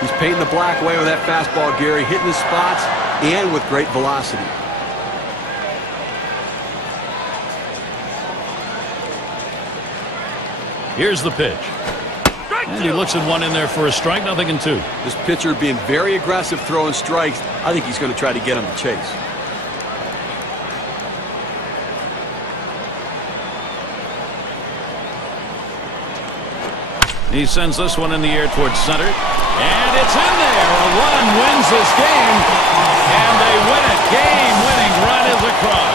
He's painting the black away with that fastball, Gary, hitting his spots and with great velocity. Here's the pitch. And he looks at one in there for a strike, nothing in two. This pitcher being very aggressive throwing strikes. I think he's going to try to get him to chase. He sends this one in the air towards center. And it's in there. A run wins this game. And they win it. Game-winning run is across.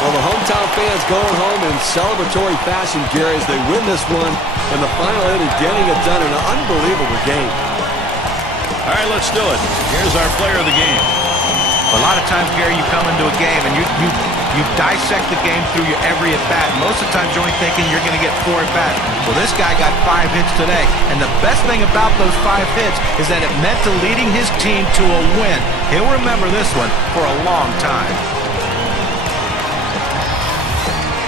Well, the hometown fans going home in celebratory fashion, Gary, as they win this one in the final inning, getting it done in an unbelievable game. All right, let's do it. Here's our player of the game. A lot of times, Gary, you come into a game and you You dissect the game through your every at-bat. Most of the times you're only thinking you're going to get 4 at-bats. Well, this guy got 5 hits today. And the best thing about those 5 hits is that it meant to leading his team to a win. He'll remember this one for a long time.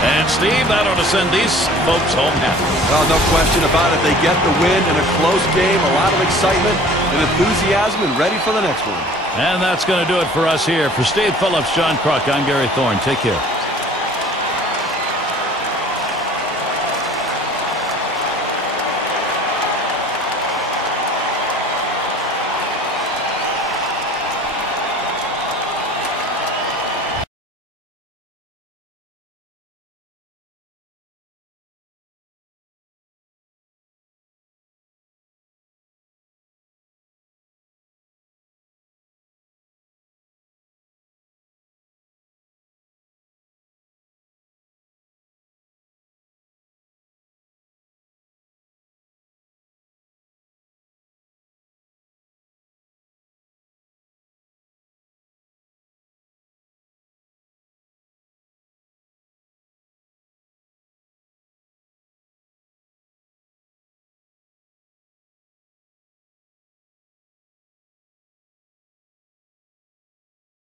And, Steve, that ought to send these folks home happy. Oh, no question about it. They get the win in a close game, a lot of excitement and enthusiasm, and ready for the next one. And that's going to do it for us here. For Steve Phillips, John Kruk, I'm Gary Thorne. Take care.